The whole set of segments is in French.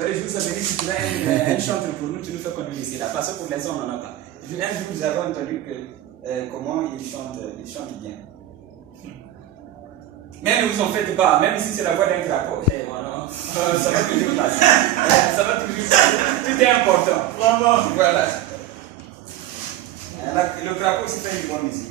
Dans les jours, ça veut dire que si tu as un chantre pour nous, tu nous fais conduire ici. Là, parce que pour l'instant, on n'en a pas. Un jour, vous avez entendu que, comment il chante bien. Mais ne vous en faites pas, même si c'est la voix d'un crapaud, ça va toujours passer. Ça va toujours passer. Tout est important. Voilà. Le crapaud, c'est pas une bonne musique.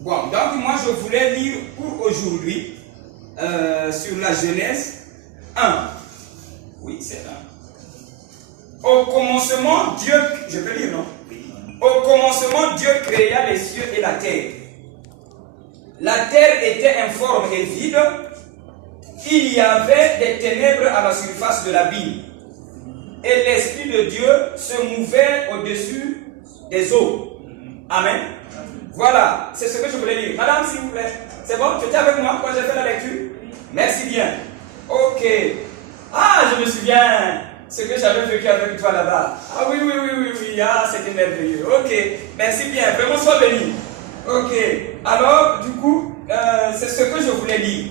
Bon, donc moi je voulais lire pour aujourd'hui sur la Genèse 1. Oui, c'est 1. Au commencement, Dieu... Je peux lire, non? Oui. Au commencement, Dieu créa les cieux et la terre. La terre était informe et vide. Il y avait des ténèbres à la surface de l'abîme. Et l'Esprit de Dieu se mouvait au-dessus des eaux. Amen. Voilà, c'est ce que je voulais lire. Madame, s'il vous plaît. C'est bon? Tu étais avec moi quand j'ai fait la lecture? Merci bien. Ok. Ah, je me souviens ce que j'avais vécu avec toi là-bas. Ah oui. Ah, c'était merveilleux. Ok. Merci bien. Vraiment, sois béni. Ok. Alors, du coup, c'est ce que je voulais lire.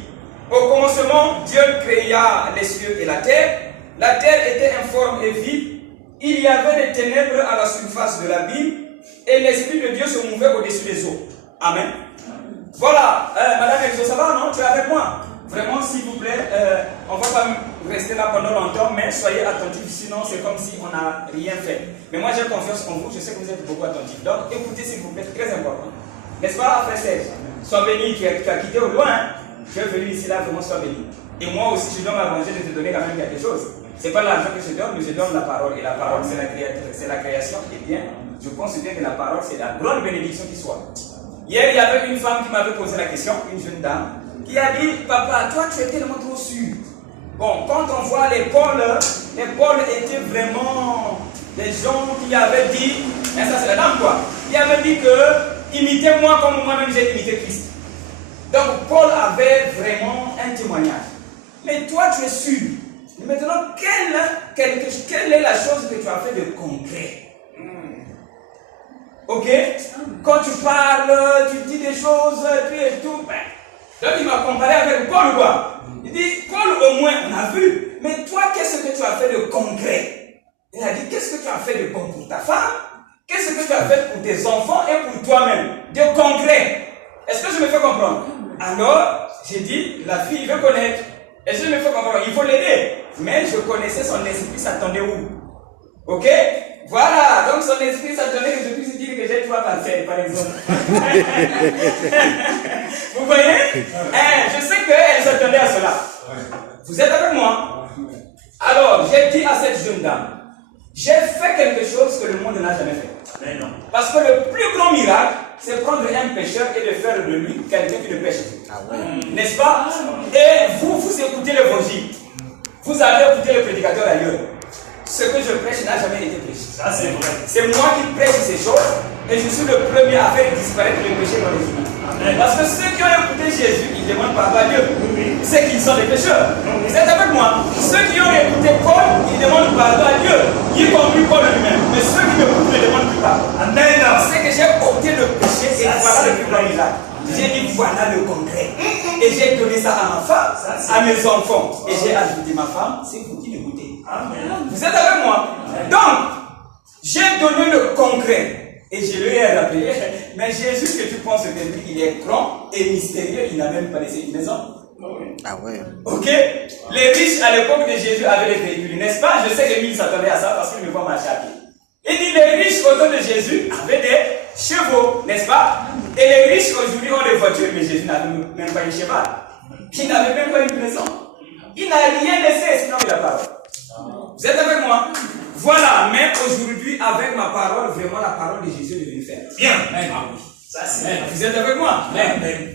Au commencement, Dieu créa les cieux et la terre. La terre était informe et vide. Il y avait des ténèbres à la surface de l'abîme. Et l'Esprit de Dieu se mouvait au-dessus des eaux. Amen. Voilà. Madame Elzo, ça va, non? Tu es avec moi? Vraiment, s'il vous plaît, on ne va pas rester là pendant longtemps, mais soyez attentifs, sinon c'est comme si on n'a rien fait. Mais moi, j'ai confiance en vous, je sais que vous êtes beaucoup attentifs. Donc, écoutez, s'il vous plaît, c'est très important. N'est-ce pas, frère Serge? Sois béni, tu as quitté au loin, hein? Tu es venu ici, là, vraiment, sois béni. Et moi aussi, je dois m'arranger de te donner quand même quelque chose. Ce n'est pas l'argent que je donne, mais je donne la parole. Et la parole, c'est la création. Et bien, je pense bien que la parole, c'est la grande bénédiction qui soit. Hier, il y avait une femme qui m'avait posé la question, une jeune dame, qui a dit, papa, toi, tu es tellement trop sûr. Bon, quand on voit les pôles étaient vraiment des gens qui avaient dit, mais ça c'est la dame quoi, qui avaient dit que, imitez-moi comme moi-même j'ai imité Christ. Donc, Paul avait vraiment un témoignage. Mais toi, tu es sûr. Maintenant, quelle est la chose que tu as fait de concret? Ok? Quand tu parles, tu dis des choses, et tout. Ben. Donc, il m'a comparé avec Paul, quoi. Il dit, Paul, au moins, on a vu. Mais toi, qu'est-ce que tu as fait de concret? Il a dit, qu'est-ce que tu as fait de bon pour ta femme? Qu'est-ce que tu as fait pour tes enfants et pour toi-même? De concret. Est-ce que je me fais comprendre? Alors, j'ai dit, la fille veut connaître. Est-ce que je me fais comprendre? Il faut l'aider. Mais je connaissais son esprit, s'attendait où? Ok? Voilà, donc son esprit s'attendait que je puisse dire que j'ai 3 parcelles, par exemple. Vous voyez? Je sais qu'elle s'attendait à cela. Vous êtes avec moi? Alors, j'ai dit à cette jeune dame, j'ai fait quelque chose que le monde n'a jamais fait. Mais non. Parce que le plus grand miracle, c'est prendre un pécheur et de faire de lui quelqu'un qui ne pêche plus. N'est-ce pas? Et vous écoutez l'évangile. Vous avez écouté le prédicateur ailleurs. Ce que je prêche n'a jamais été prêché. Ça, c'est vrai. C'est moi qui prêche ces choses et je suis le premier à faire disparaître le péché dans les humains. Amen. Parce que ceux qui ont écouté Jésus, ils demandent pardon à Dieu. Oui. C'est qu'ils sont des pécheurs. Oui. Vous êtes avec moi? Ceux qui ont écouté Paul, ils demandent pardon à Dieu. Y compris Paul lui-même. Mais ceux qui m'écoutent ne demandent plus pardon. Amen. C'est que j'ai ôté le péché et voilà le plus grand miracle. J'ai dit voilà le concret. Et j'ai donné ça à ma femme, à mes enfants. Et j'ai ajouté ma femme, c'est vous qui l'écoutez. Amen. Vous êtes avec moi? Amen. Donc, j'ai donné le concret. Et je lui ai rappelé. Mais Jésus, que tu penses que lui, il est grand et mystérieux, il n'a même pas laissé une maison. Ah ouais. Ok? Les riches à l'époque de Jésus avaient des véhicules, n'est-ce pas? Je sais que lui, il s'attendait à ça parce qu'il me voit marcher à pied. Il dit les riches autour de Jésus avaient des chevaux, n'est-ce pas? Et les riches aujourd'hui ont des voitures, mais Jésus n'avait même pas un cheval. Il n'avait même pas une maison. Il n'a rien laissé, sinon il a parlé. Vous êtes avec moi? Voilà, mais aujourd'hui, avec ma parole, vraiment la parole de Jésus est venue faire. Bien. Ça, c'est vous êtes avec moi? Amen.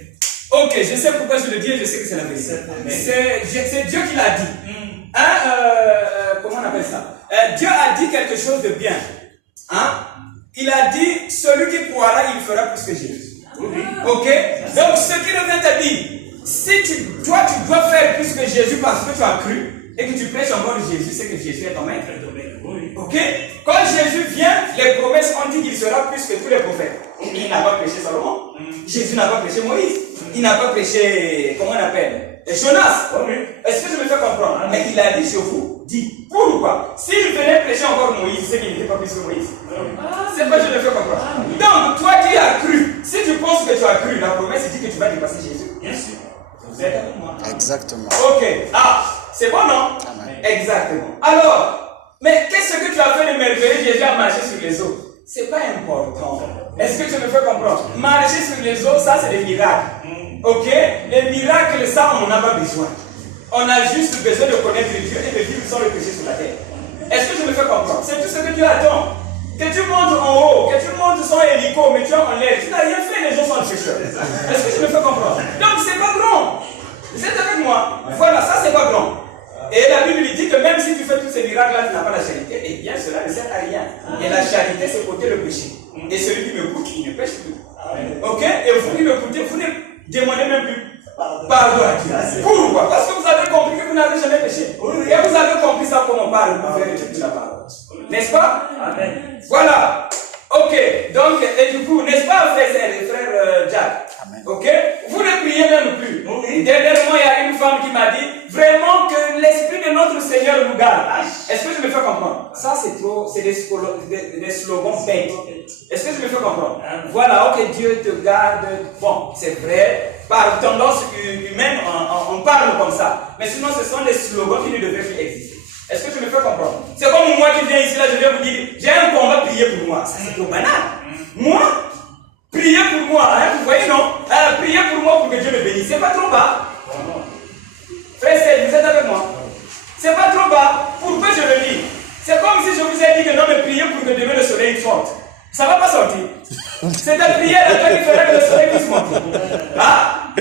Ok, je sais pourquoi je le dis et je sais que c'est la vérité. C'est Dieu qui l'a dit. Comment on appelle ça? Dieu a dit quelque chose de bien. Hein? Il a dit, celui qui croira, il fera plus que Jésus. Ok? Donc, ce qui revient te dire, si toi, tu dois faire plus que Jésus parce que tu as cru et que tu prêches encore de Jésus, c'est que Jésus est ton maître. Ok? Quand Jésus vient, les promesses ont dit qu'il sera plus que tous les prophètes. Il n'a pas prêché Salomon. Jésus n'a pas prêché Moïse. Il n'a pas prêché, comment on appelle, Jonas. Est-ce que je me fais comprendre? Mais il a dit, je vous dis, pourquoi? S'il venait prêcher encore Moïse, c'est qu'il n'était pas plus que Moïse. C'est pas je me fais comprendre. Donc, toi qui as cru, si tu penses que tu as cru, la promesse dit que tu vas dépasser Jésus. Bien sûr. Vous êtes avec moi? Exactement. Ok. Ah, c'est bon, non? Amen. Exactement. Alors, mais qu'est-ce que tu as fait de merveilleux? Jésus a marché sur les eaux. C'est pas important. Est-ce que tu me fais comprendre? Marcher sur les eaux, ça c'est des miracles. Ok? Les miracles, ça on n'en a pas besoin. On a juste besoin de connaître Dieu et de vivre sans le péché sur la terre. Est-ce que je me fais comprendre? C'est tout ce que Dieu attend. Que tu montes en haut, que tu montes sans hélico, mais tu es en l'air. Tu n'as rien fait, les gens sont pécheurs. Est-ce que je me fais comprendre? Donc c'est pas grand. Vous êtes avec moi? Voilà, ça c'est pas grand. Et la Bible dit que même si tu fais tous ces miracles-là, tu n'as pas la charité, eh bien cela ne sert à rien. Et la charité, c'est côté le péché. Et celui qui me coûte, il ne pêche plus. Ok? Et vous qui me coûtez, vous ne demandez même plus pardon à Dieu. Pourquoi? Parce que vous avez compris que vous n'avez jamais péché. Et vous avez compris ça comme on parle pour faire l'étude de la parole. N'est-ce pas? Amen. Voilà. Ok. Donc, et du coup, n'est-ce pas, frère Jack? Amen. Ok? Vous ne priez même plus. Dernièrement, il y a une femme qui m'a dit vraiment que l'esprit de notre Seigneur nous garde. Est-ce que je me fais comprendre? Ça, c'est trop, c'est des slogans bêtes. Est-ce que je me fais comprendre? Voilà, ok, Dieu te garde. Bon, c'est vrai. Par tendance humaine, on parle comme ça. Mais sinon, ce sont des slogans qui ne devraient plus exister. Est-ce que je me fais comprendre? C'est comme moi qui viens ici, là, je viens vous dire, j'ai un combat, priez pour moi. Ça, c'est trop banal. Moi, priez pour moi, hein, vous voyez, non? Priez pour moi pour que Dieu me bénisse. C'est pas trop bas. Frère, vous êtes avec moi? C'est pas trop bas. Pourquoi je le dis? C'est comme si je vous ai dit que non, mais priez pour que demain le soleil sorte. Ça va pas sortir. C'est ta prière à toi qui fera que le soleil puisse monter. Ah?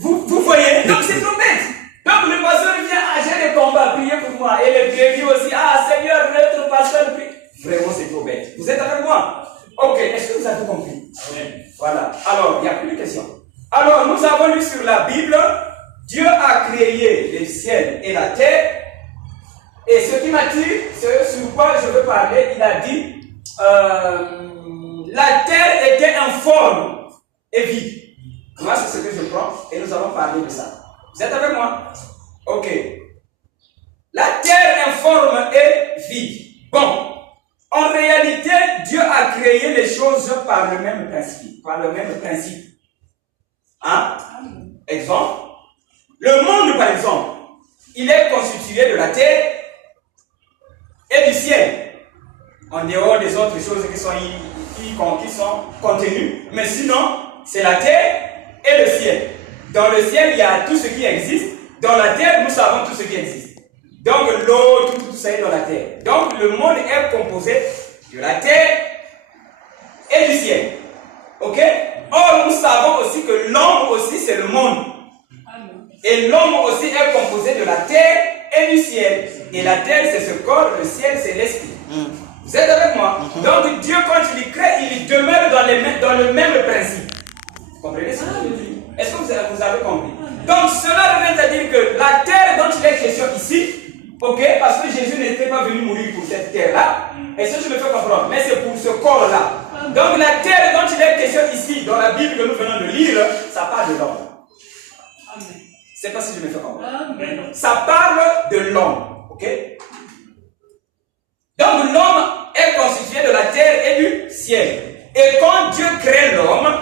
Vous voyez? Donc c'est trop bête. Donc le pasteur vient, j'ai des combats, priez pour moi. Et le prévu aussi, Seigneur, notre pasteur prie. Vraiment, c'est trop bête. Vous êtes avec moi? Ok, est-ce que vous avez compris? Voilà. Alors, il n'y a plus de questions. Alors, nous avons lu sur la Bible, Dieu a créé le ciel et la terre. Et ce qui m'a dit, ce sur quoi je veux parler, il a dit, la terre était informe et vide. Moi, c'est ce que je prends et nous allons parler de ça. Vous êtes avec moi? Ok. La terre informe et vide. Bon. En réalité, Dieu a créé les choses par le même principe. Hein? Exemple. Le monde, par exemple, il est constitué de la terre et du ciel. En dehors des autres choses qui sont contenues. Mais sinon, c'est la terre et le ciel. Dans le ciel, il y a tout ce qui existe. Dans la terre, nous savons tout ce qui existe. Donc l'eau, tout ça est dans la terre. Donc le monde est composé de la terre et du ciel. Ok? Or, nous savons aussi que l'homme aussi, c'est le monde. Et l'homme aussi est composé de la terre et du ciel. Et la terre, c'est ce corps, le ciel, c'est l'esprit. Vous êtes avec moi? Donc Dieu, quand il crée, il demeure dans le même principe. Vous comprenez ce que je dis? Est-ce que vous avez compris? Donc cela revient à dire que la terre dont il est question ici, ok, parce que Jésus n'était pas venu mourir pour cette terre-là, et ça je me fais comprendre, mais c'est pour ce corps-là. Donc la terre dont il est question ici, dans la Bible que nous venons de lire, ça parle de l'homme. Je ne sais pas si je me fais comprendre. Ça parle de l'homme, ok? Donc l'homme est constitué de la terre et du ciel. Et quand Dieu crée l'homme,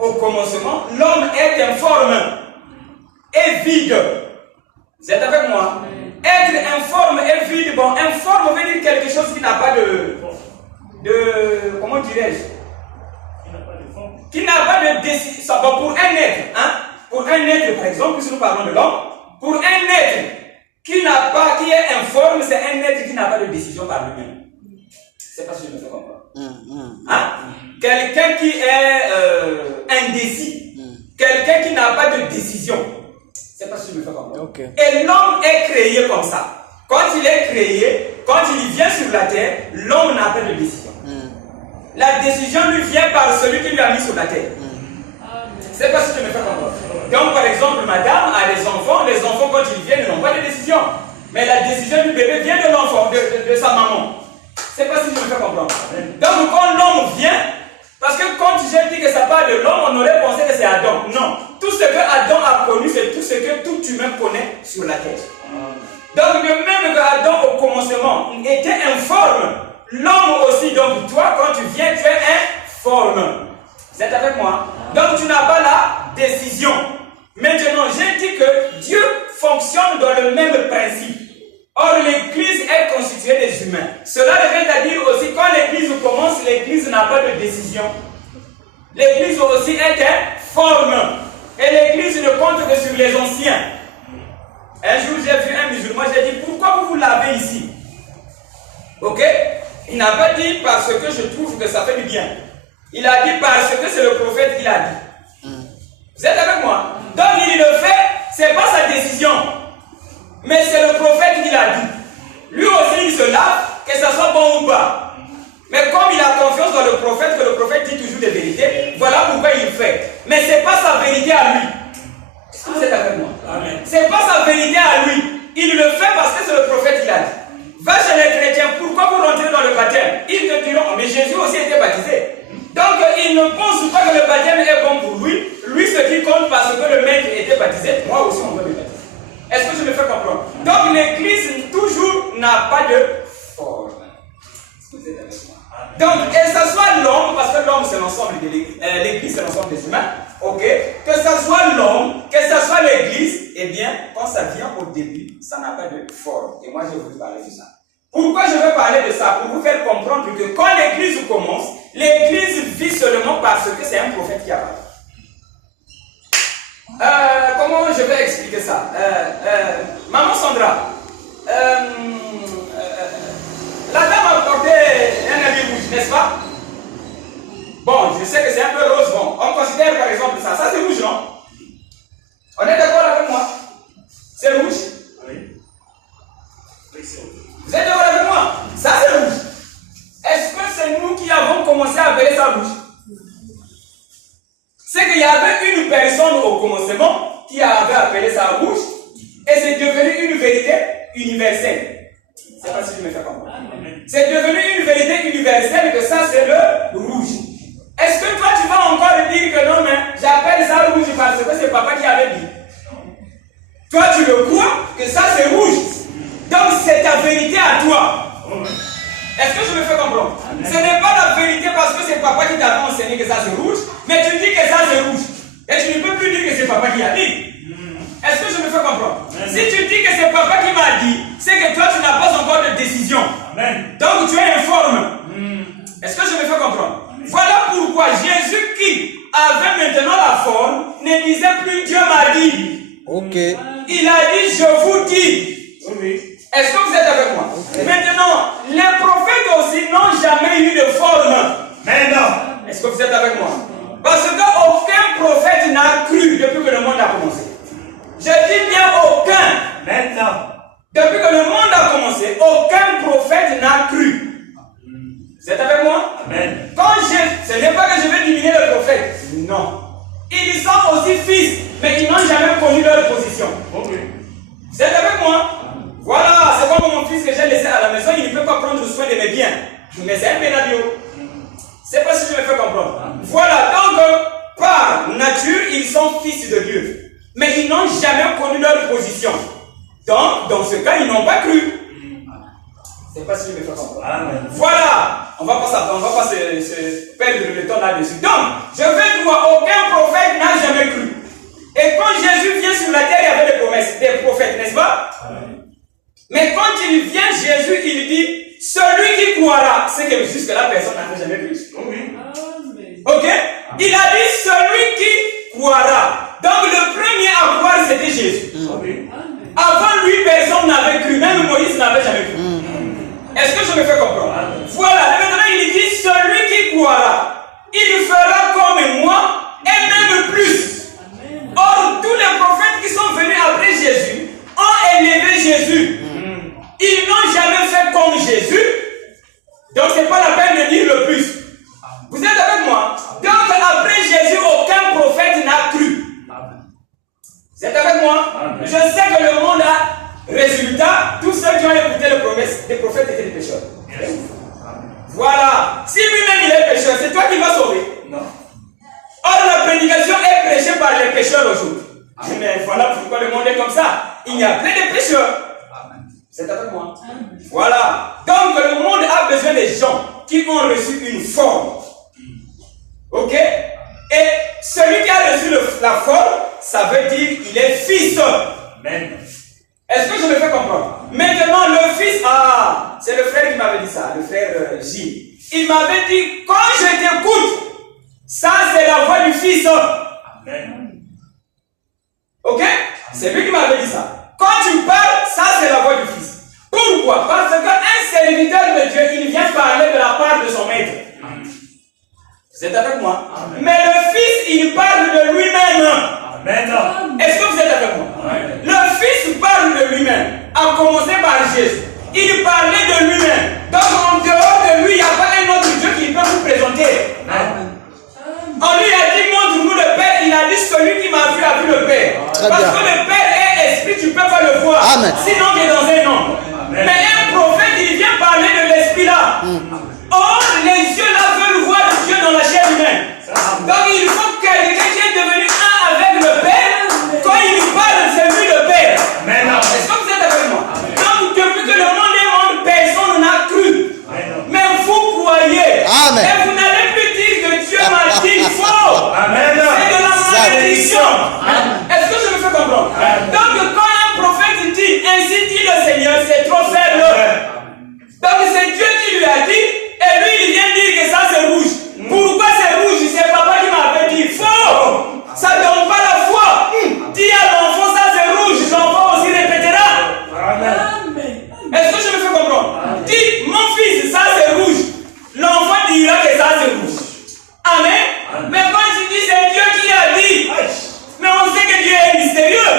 au commencement, l'homme est informe et vide. Vous êtes avec moi? Être informe et vide, bon, informe veut dire quelque chose qui n'a pas de comment dirais-je? Qui n'a pas de décision. Bon, pour un être, hein? Pour un être, par exemple, si nous parlons de l'homme, pour un être qui est informe, c'est un être qui n'a pas de décision par lui-même. Je ne sais pas si je me fais comprendre. Hein? Quelqu'un qui est indécis, quelqu'un qui n'a pas de décision. Je ne sais pas si je me fais comprendre. Okay. Et l'homme est créé comme ça. Quand il est créé, quand il vient sur la terre, l'homme n'a pas de décision. La décision lui vient par celui qui lui a mis sur la terre. Je ne sais pas si je me fais comprendre. Donc, par exemple, madame a des enfants quand ils viennent, ils n'ont pas de décision. Mais la décision du bébé vient de l'enfant, de sa maman. Je ne sais pas si je me fais comprendre. Donc, quand l'homme vient, Parce que quand j'ai dit que ça parle de l'homme, on aurait pensé que c'est Adam. Non. Tout ce que Adam a connu, c'est tout ce que tout humain connaît sur la terre. Donc, de même que Adam au commencement était informe, l'homme aussi, donc toi, quand tu viens, tu es informe. Vous êtes avec moi? Donc, tu n'as pas la décision. Maintenant, j'ai dit que Dieu fonctionne dans le même principe. Or, l'Église est constituée des humains. Cela revient à dire aussi, quand l'Église commence, l'Église n'a pas de décision. L'Église aussi est informe. Et l'Église ne compte que sur les anciens. Un jour, j'ai vu un musulman, j'ai dit, pourquoi vous vous lavez ici? Ok? Il n'a pas dit parce que je trouve que ça fait du bien. Il a dit parce que c'est le prophète qui l'a dit. Vous êtes avec moi? Donc il le fait, c'est pas sa décision. Mais c'est le prophète qui l'a dit. Lui aussi il se lave, que ça soit bon ou pas. Mais comme il a confiance dans le prophète, que le prophète dit toujours des vérités, voilà pourquoi il fait. Mais c'est pas sa vérité à lui. Est-ce que vous êtes avec moi? C'est pas sa vérité à lui. Il le fait parce que c'est le prophète qui l'a dit. Va chez les chrétiens, pourquoi vous rentrez dans le baptême? Ils te diront, mais Jésus aussi était baptisé. Donc il ne pense pas que le baptême est bon pour lui. Lui, ce qui compte parce que le maître était baptisé, moi aussi on veut me baptiser. Est-ce que je me fais comprendre? Donc l'Église toujours n'a pas de forme. Est-ce que vous êtes avec moi? Donc, que ce soit l'homme, parce que l'homme c'est l'ensemble de l'Église, c'est l'ensemble des humains, ok? Que ce soit l'homme, que ce soit l'Église, eh bien, quand ça vient au début, ça n'a pas de forme. Et moi, je voulu parler de ça. Pourquoi je veux parler de ça? Pour vous faire comprendre que quand l'Église commence, l'Église vit seulement parce que c'est un prophète qui a parlé. Comment je vais expliquer ça? Maman Sandra, la dame a porté un habit rouge, n'est-ce pas? Bon, je sais que c'est un peu rose, bon. On considère par exemple ça. Ça c'est rouge, non? On est d'accord avec moi? C'est rouge? Oui. Vous êtes d'accord avec moi? Ça c'est rouge. Est-ce que c'est nous qui avons commencé à appeler ça rouge? C'est qu'il y avait une personne au commencement qui avait appelé ça rouge et c'est devenu une vérité universelle. C'est pas si je me fais comprendre. C'est devenu une vérité universelle que ça c'est le rouge. Est-ce que toi tu vas encore dire que non mais j'appelle ça rouge parce que c'est papa qui avait dit? Toi tu le crois que ça c'est rouge. Donc c'est ta vérité à toi. Est-ce que je me fais comprendre? Ce n'est pas la vérité parce que c'est papa qui t'a enseigné que ça c'est rouge, mais tu dis que ça c'est rouge. Et tu ne peux plus dire que c'est papa qui a dit. Est-ce que je me fais comprendre? Si tu dis que c'est papa qui m'a dit, c'est que toi tu n'as pas encore de décision. Donc tu es informe. Est-ce que je me fais comprendre? Voilà pourquoi Jésus qui avait maintenant la forme ne disait plus Dieu m'a dit. Ok. Il a dit je vous dis. Est-ce que vous êtes avec moi? Maintenant, les prophètes aussi n'ont jamais eu de forme. Mais non. Est-ce que vous êtes avec moi? Parce qu'aucun prophète n'a cru depuis que le monde a commencé. Je dis bien aucun. Maintenant. Depuis que le monde a commencé, aucun prophète n'a cru. Vous êtes avec moi? Amen. Ce n'est pas que je vais diminuer les prophètes. Non. Ils sont aussi fils, mais ils n'ont jamais connu leur position. Okay. Vous êtes avec moi? Voilà, c'est comme mon fils que j'ai laissé à la maison, il ne peut pas prendre soin de mes biens. Mais c'est un pénadio. C'est pas si je me fais comprendre. Voilà, donc par nature, ils sont fils de Dieu. Mais ils n'ont jamais connu leur position. Donc, dans ce cas, ils n'ont pas cru. C'est pas si je me fais comprendre. Amen. Voilà, on va pas se perdre le temps là-dessus. Donc, je vais voir, aucun prophète n'a jamais cru. Et quand Jésus vient sur la terre, il y avait des promesses, des prophètes, n'est-ce pas? Amen. Mais quand il vient, Jésus, il dit, celui qui croira, c'est que jusque-là, personne n'a jamais cru. Ok? Il a dit, celui qui croira. Donc, le premier à croire, c'était Jésus. Avant lui, personne n'avait cru. Même Moïse n'avait jamais cru. Est-ce que je me fais comprendre? Voilà. Et maintenant, il dit, celui qui croira, il fera comme moi, et même plus. Or, tous les prophètes qui sont venus après Jésus ont élevé Jésus. Ils n'ont jamais fait comme Jésus. Donc, ce n'est pas la peine de dire le plus. Vous êtes avec moi? Donc, après Jésus, aucun prophète n'a cru. Vous êtes avec moi? Je sais que le monde a résultat. Tous ceux qui ont écouté les promesses des prophètes étaient des pécheurs. Voilà. Si lui-même il est pécheur, c'est toi qui vas sauver. Non. Or, la prédication est prêchée par les pécheurs aujourd'hui. Mais voilà pourquoi le monde est comme ça. Il y a plein de pécheurs. C'est avec moi. Voilà. Donc, le monde a besoin des gens qui ont reçu une forme. Ok? Et celui qui a reçu la forme, ça veut dire qu'il est fils. Amen. Est-ce que je me fais comprendre? Maintenant, le fils, c'est le frère qui m'avait dit ça, le frère Gilles. Il m'avait dit, quand je t'écoute, ça c'est la voix du fils. Amen. Ok? C'est lui qui m'avait dit ça. Quand tu parles, ça c'est la voix du fils. Pourquoi? Parce qu'un serviteur de Dieu, il vient parler de la part de son maître. Vous êtes avec moi? Amen. Mais le fils, il parle de lui-même. Amen. Est-ce que vous êtes avec moi? Amen. Le fils parle de lui-même, à commencer par Jésus. Il parlait de lui-même. Donc en dehors de lui, il n'y a pas un autre Dieu qui peut vous présenter. Amen. On lui a dit, montre-nous le Père. Il a dit, celui qui m'a vu a vu le Père. Parce que le Père est esprit, tu ne peux pas le voir. Amen. Sinon, il est dans un homme. Amen. Mais un prophète, il vient parler de l'esprit là. Or, les yeux là veulent voir Dieu dans la chair humaine. Donc, il faut que quelqu'un qui est devenu un avec le Père, quand il parle, c'est lui le Père. Est-ce que vous êtes avec moi? Donc, depuis que le monde est monde, personne n'a cru. Mais vous croyez. Amen. Et vous n'allez plus dire que Dieu m'a dit faux. Amen. C'est de la malédiction. Est-ce que je me fais comprendre? Donc, quand un prophète dit, ainsi dit le Seigneur, c'est trop faible. Donc, c'est Dieu qui lui a dit, et lui, il vient dire que ça c'est rouge. Pourquoi c'est rouge? C'est papa qui m'avait dit faux. Ça ne donne pas la foi. Dis à l'enfant, ça c'est rouge. L'enfant aussi répétera. Amen. Est-ce que je me fais comprendre? Dis, mon fils, ça c'est rouge. L'enfant dira que ça c'est rouge. Amen. Mais quand tu dis c'est Dieu qui a dit, mais on sait que Dieu est mystérieux.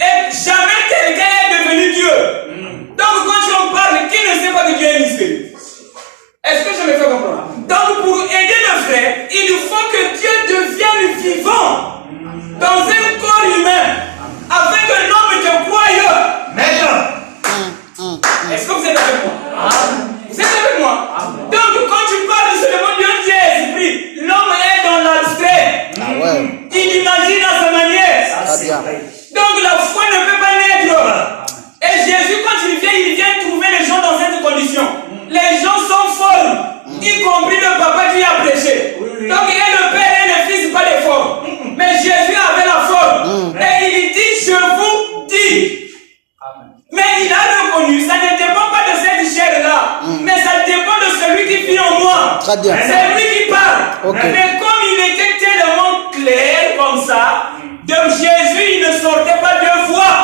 Et jamais quelqu'un est devenu Dieu. Donc quand tu en parles, qui ne sait pas que Dieu est mystérieux? Est-ce que je me fais comprendre? Donc pour aider le frère, il faut que Dieu devienne vivant dans un corps humain, afin que l'homme te croie. Maintenant. Est-ce que vous êtes avec moi? Vous êtes avec moi? Donc quand tu parles seulement de Dieu esprit, l'homme est dans l'abstrait. Il imagine à sa manière. Donc la foi ne peut pas naître. Et Jésus, quand il vient trouver les gens dans cette condition. Les gens sont folles, y compris le papa qui a prêché. Donc il y a le père et le fils, pas les formes. Mais Jésus avait la forme. Et il dit, je vous dis. Mais il a reconnu, ça ne dépend pas de cette chair-là. Mais ça dépend de celui qui vit en moi. C'est lui qui parle. Mais comme il était tellement clair comme ça, de Jésus, il ne sortait pas de voix.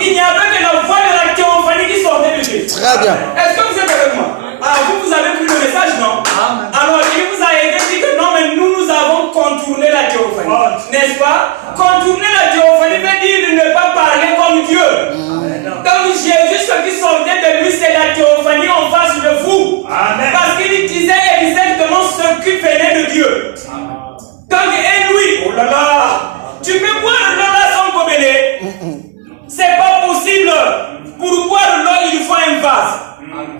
Il n'y avait que la voix de la théophanie qui sortait de Dieu. Très bien. Est-ce que vous êtes avec moi? Vous avez pris le message, non? Alors, il vous a été dit que non, mais nous avons contourné la théophanie. N'est-ce pas? Contourner la théophanie veut dire ne pas parler comme Dieu. Donc, Jésus, ce qui sortait de lui, c'est la théophanie en face de vous. Parce qu'il disait exactement ce qui venait de Dieu. Donc, et lui, oh là là, tu peux boire le là sans gobelet. C'est pas possible. Pour boire l'eau, il faut un vase.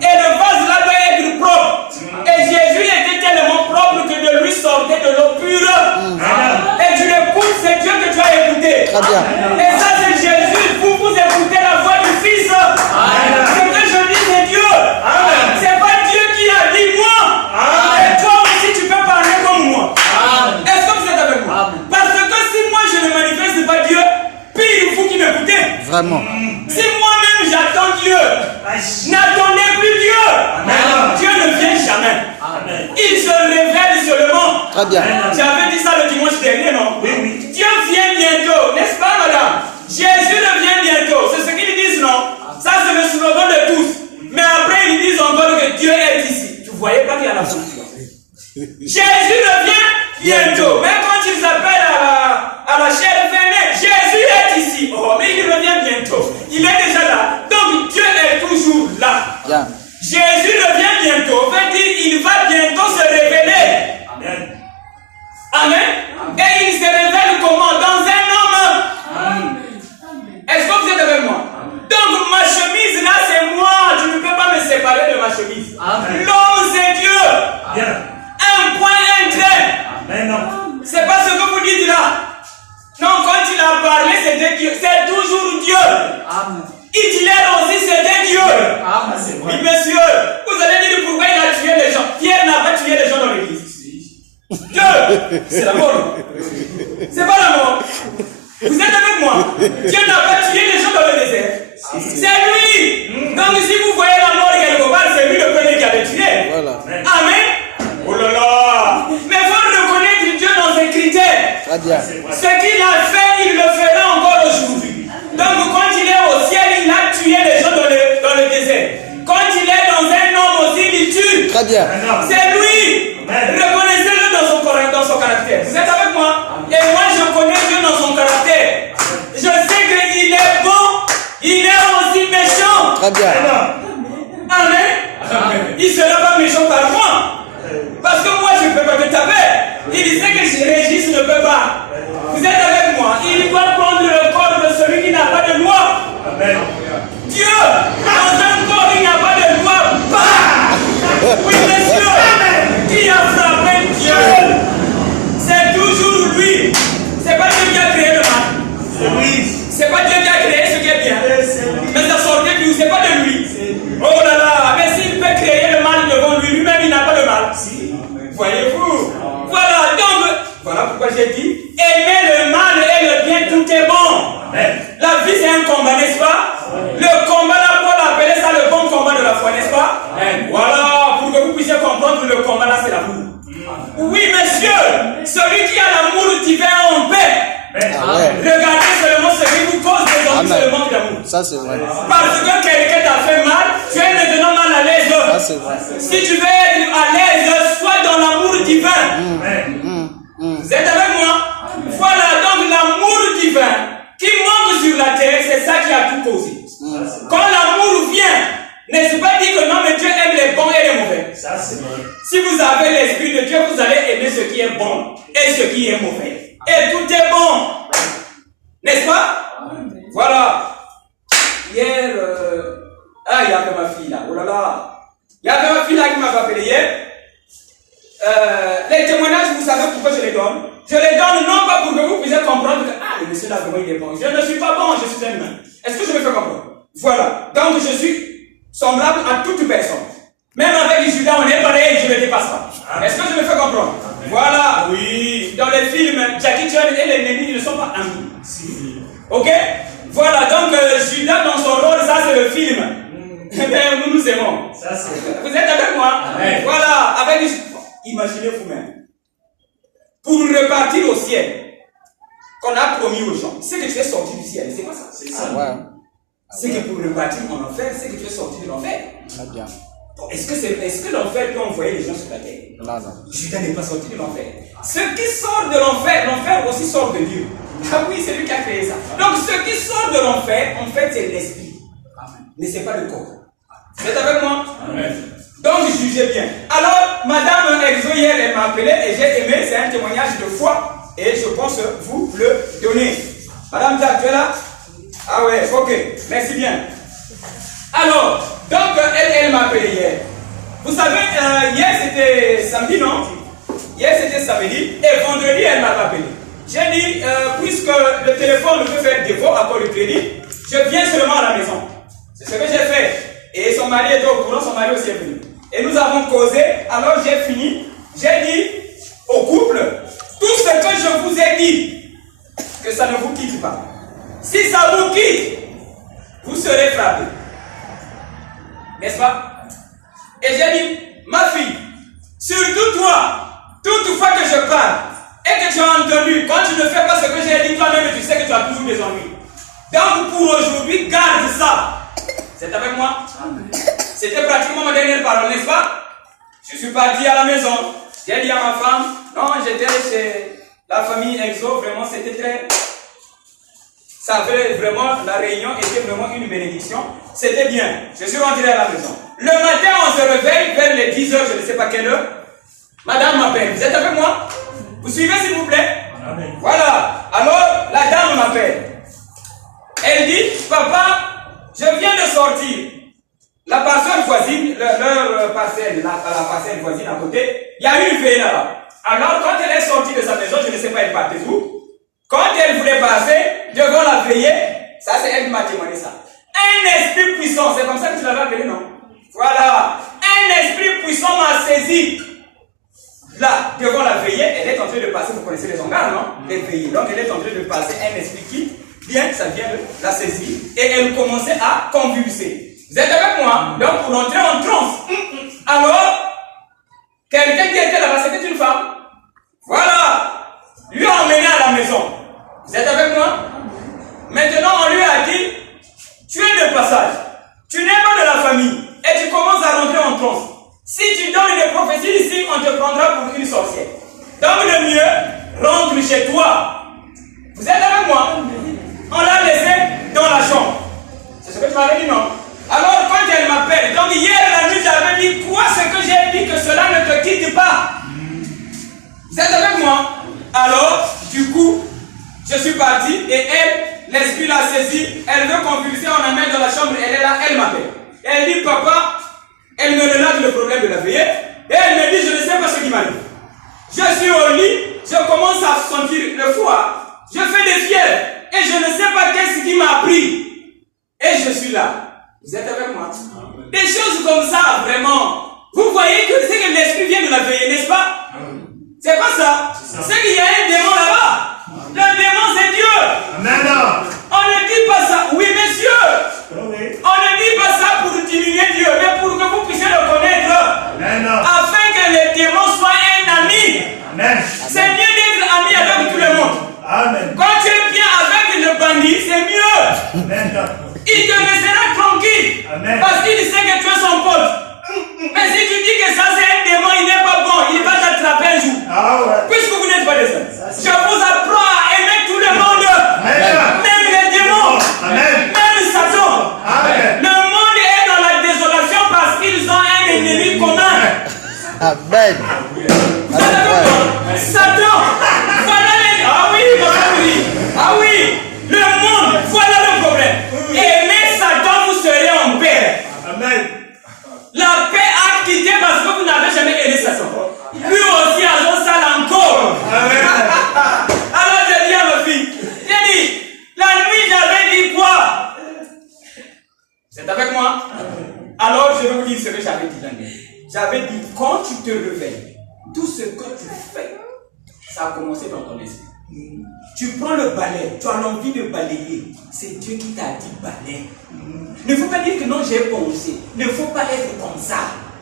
Et le vase là doit être propre. Et Jésus était tellement propre que de lui sortait de l'eau pure. Et tu l'écoutes, c'est Dieu que tu as écouté. Très bien. Et ça c'est Jésus. Vous écoutez la voix du Fils. Ce que je dis c'est Dieu. C'est pas Dieu qui a dit moi. Et toi aussi tu peux parler comme moi. Est-ce que vous êtes avec moi? Parce que si moi je ne manifeste pas Dieu, pire vous qui m'écoutez. Vraiment. Si moi-même j'attends Dieu, n'attendez plus Dieu. Dieu ne vient jamais. Il se révèle seulement. Très bien. J'avais dit ça le dimanche dernier, non? Oui. Dieu vient bientôt, n'est-ce pas, madame? Jésus revient bientôt. C'est ce qu'ils disent, non? Ça, c'est le slogan de tous. Mais après, ils disent encore que Dieu est ici. Tu ne voyais pas qu'il y a la solution. Jésus revient bientôt. Même quand ils appellent à la chair venez, Jésus est ici. Oh, mais il revient bientôt. Il est déjà là. Donc Dieu est toujours là. Yeah. Jésus revient bientôt. Veut dire il va bientôt se révéler. Amen. Amen. Et il se révèle jamais c'était Dieu. C'est toujours Dieu. Amen. Hitler aussi c'était Dieu. Amen. Oui, monsieur, vous allez dire pourquoi il a tué les gens. Pierre n'a pas tué les gens dans l'église. Dieu, c'est la mort. C'est pas la mort. Vous êtes avec moi? Dieu n'a pas tué les gens dans le désert. C'est lui. Donc si vous voyez la mort quelque part, c'est lui le premier qui avait tué. Voilà. Amen. Oh là là. Mais il faut reconnaître Dieu dans ses critères. Très bien. Ce qu'il a fait, il le fera encore aujourd'hui. Donc quand il est au ciel, il a tué les gens dans le désert. Quand il est dans un homme aussi, il tue. Très bien. C'est lui. Reconnaissez-le dans son caractère. Vous êtes avec moi? Et moi, je connais Dieu dans son caractère. Je sais qu'il est bon, il est aussi méchant. Très bien. Amen. Il ne sera pas méchant par moi. Parce que moi, je ne peux pas te taper. Il sait que Régis ne peut pas. Vous êtes avec moi? Il doit prendre le corps de celui qui n'a pas de loi. Amen. Dieu, dans un corps, il n'y a pas de loi. Bah! Oui, monsieur. Qui a frappé Dieu? C'est toujours lui. C'est pas Dieu qui a créé le mal. C'est lui. C'est pas Dieu qui a créé ce qui est bien. Mais ça sortait de lui, c'est pas de lui. Oh là là, mais s'il peut créer le mal devant lui, lui-même il n'a pas de mal. Voyez-vous? Voilà, donc, voilà pourquoi j'ai dit, aimer le mal et le bien, tout est bon. La vie c'est un combat, n'est-ce pas? Le combat, là, Paul appelait ça le bon combat de la foi, n'est-ce pas? Voilà, pour que vous puissiez comprendre que le combat là c'est l'amour. Oui, monsieur, celui qui a l'amour divin en paix. Regardez seulement ce qui vous cause des ennuis, c'est le manque d'amour. Ça c'est vrai. Parce que quelqu'un t'a fait mal, tu es maintenant mal à l'aise. Ça c'est vrai. Si tu veux être à l'aise, sois dans l'amour divin. Vous êtes avec moi? Voilà, donc l'amour divin qui manque sur la terre, c'est ça qui a tout causé. Quand l'amour vient, n'est-ce pas dit que non, mais Dieu aime les bons et les mauvais? Ça c'est vrai. Si vous avez l'esprit de Dieu, vous allez aimer ce qui est bon et ce qui est mauvais. Et tout est bon. N'est-ce pas? Voilà. Hier, il y avait ma fille là. Oh là là. Il y avait ma fille là qui m'a appelé hier. Les témoignages, vous savez pourquoi je les donne? Je les donne non pas pour que vous puissiez comprendre que le monsieur là vraiment il est bon. Je ne suis pas bon, je suis un humain. Est-ce que je me fais comprendre? Voilà. Donc je suis semblable à toute personne. Même avec Judas, on est pareil, je ne le dépasse pas. Est-ce que je me fais comprendre? Voilà, oui. Dans les films, Jackie Chan et l'ennemi, ils ne sont pas amis. Ok? Voilà, donc Judas dans son rôle, ça c'est le film. Mais nous nous aimons. Vous êtes avec moi? Voilà, avec imaginez vous-même. Pour repartir au ciel, qu'on a promis aux gens, c'est que tu es sorti du ciel, c'est pas ça? C'est ça. C'est que pour repartir en enfer, c'est que tu es sorti de l'enfer. Très bien. Est-ce que l'enfer peut envoyer les gens sur la terre? Non, non. Judas n'est pas sorti de l'enfer. Ce qui sort de l'enfer, l'enfer aussi sort de Dieu. Ah oui, c'est lui qui a créé ça. Donc ce qui sort de l'enfer, en fait, c'est l'esprit. Mais ce n'est pas le corps. Vous êtes avec moi? Amen. Donc jugez bien. Alors, Madame Exo hier, elle m'a appelé et j'ai aimé, c'est un témoignage de foi. Et je pense vous le donner. Madame Jacques, tu es là? Ah ouais, ok. Merci bien. Alors, donc elle m'a appelé hier. Vous savez, hier c'était samedi, non? Hier c'était samedi. Et vendredi, elle m'a appelé. J'ai dit, puisque le téléphone peut faire défaut à cause du crédit, je viens seulement à la maison. C'est ce que j'ai fait. Et son mari était au courant, son mari aussi est venu. Et nous avons causé, alors j'ai fini. J'ai dit au couple, tout ce que je vous ai dit, que ça ne vous quitte pas. Si ça vous quitte, vous serez frappés. N'est-ce pas? Et j'ai dit, ma fille, surtout toi, toutefois que je parle, et que tu as entendu, quand tu ne fais pas ce que j'ai dit, toi-même tu sais que tu as toujours des ennuis. Donc pour aujourd'hui, garde ça. C'est avec moi? C'était pratiquement ma dernière parole, n'est-ce pas? Je suis parti à la maison. J'ai dit à ma femme, non, j'étais chez la famille Exo, vraiment c'était très... Ça avait vraiment, la réunion était vraiment une bénédiction. C'était bien. Je suis rentré à la maison. Le matin, on se réveille vers les 10 h, je ne sais pas quelle heure. Madame m'appelle. Vous êtes avec moi? Vous suivez s'il vous plaît? Amen. Voilà. Alors, la dame m'appelle. Elle dit, papa, je viens de sortir. La parcelle voisine, leur parcelle, la parcelle voisine à côté, il y a une fille là-bas. Alors, quand elle est sortie de sa maison, je ne sais pas, elle partait où. Quand elle voulait passer, devant la veillée. Ça, c'est elle qui m'a témoigné ça. Un esprit puissant, c'est comme ça que tu l'avais appelé, non? Voilà. Un esprit puissant m'a saisi. Là, devant la veillée, elle est en train de passer, vous connaissez les ongards, non? Les veillées. Donc, elle est en train de passer un esprit qui vient, ça vient de la saisir. Et elle commençait à convulser. Vous êtes avec moi? Donc, pour entrer en transe. Alors, quelqu'un qui était là-bas, c'était une femme. Voilà. Lui a emmené à la maison. Vous êtes avec moi? Maintenant, on lui a dit, tu es de passage. Tu n'es pas de la famille. Et tu commences à rentrer en transe. Si tu donnes des prophéties ici, on te prendra pour une sorcière. Donc le mieux, rentre chez toi. Vous êtes avec moi? On l'a laissé dans la chambre. C'est ce que tu m'avais dit, non? Alors quand elle m'appelle, donc hier la nuit j'avais dit, quoi ce que j'ai dit que cela ne te quitte pas? Vous êtes avec moi? Alors, du coup, je suis parti et elle, l'esprit l'a saisie, elle veut convulser, on l'amène dans la chambre, elle est là, elle m'appelle. Elle dit, papa, elle me relate le problème de la veillée et elle me dit, je ne sais pas ce qui m'arrive. Je suis au lit, je commence à sentir le foie, je fais des fièvres et je ne sais pas qu'est-ce qui m'a pris. Et je suis là. Vous êtes avec moi? Des choses comme ça, vraiment. Vous voyez que c'est que l'esprit vient de la veillée, n'est-ce pas? C'est pas ça. C'est qu'il y a un démon là-bas. Le démon, c'est Dieu. Amen. On ne dit pas ça. Oui, monsieur. On ne dit pas ça pour diminuer Dieu, mais pour que vous puissiez le connaître. Amen. Afin que le démon soit un ami. Amen. C'est mieux d'être ami avec tout le monde. Amen. Quand tu es bien avec le bandit, c'est mieux. Amen. Il te laissera tranquille. Amen. Parce qu'il sait que tu es son pote. Mais si tu dis que ça c'est un démon, il n'est pas bon, il va t'attraper un jour. Ah ouais. Puisque vous n'êtes pas des hommes, je vous apprends à aimer tout le monde. Amen. Même les démons. Amen. Même Satan. Amen. Le monde est dans la désolation parce qu'ils ont un ennemi commun. Amen. Vous êtes avec moi? Satan. Voilà les... Ah oui, oui. Ah oui. Le monde, voilà le problème. Aimez Satan, vous serez en paix. Amen. La paix a quitté parce que vous n'avez jamais aimé Satan. Lui aussi a son sale encore. Amen. Alors j'ai dit à ma fille, j'ai dit, la nuit j'avais dit quoi? C'est avec moi? Alors je vais vous dire ce que j'avais dit la nuit. J'avais dit, quand tu te réveilles, tout ce que tu fais, ça a commencé dans ton esprit. Tu prends le balai, tu as l'envie de balayer. C'est Dieu qui t'a dit balayer. Ne faut pas dire que non, j'ai pensé. Ne faut pas être comme ça.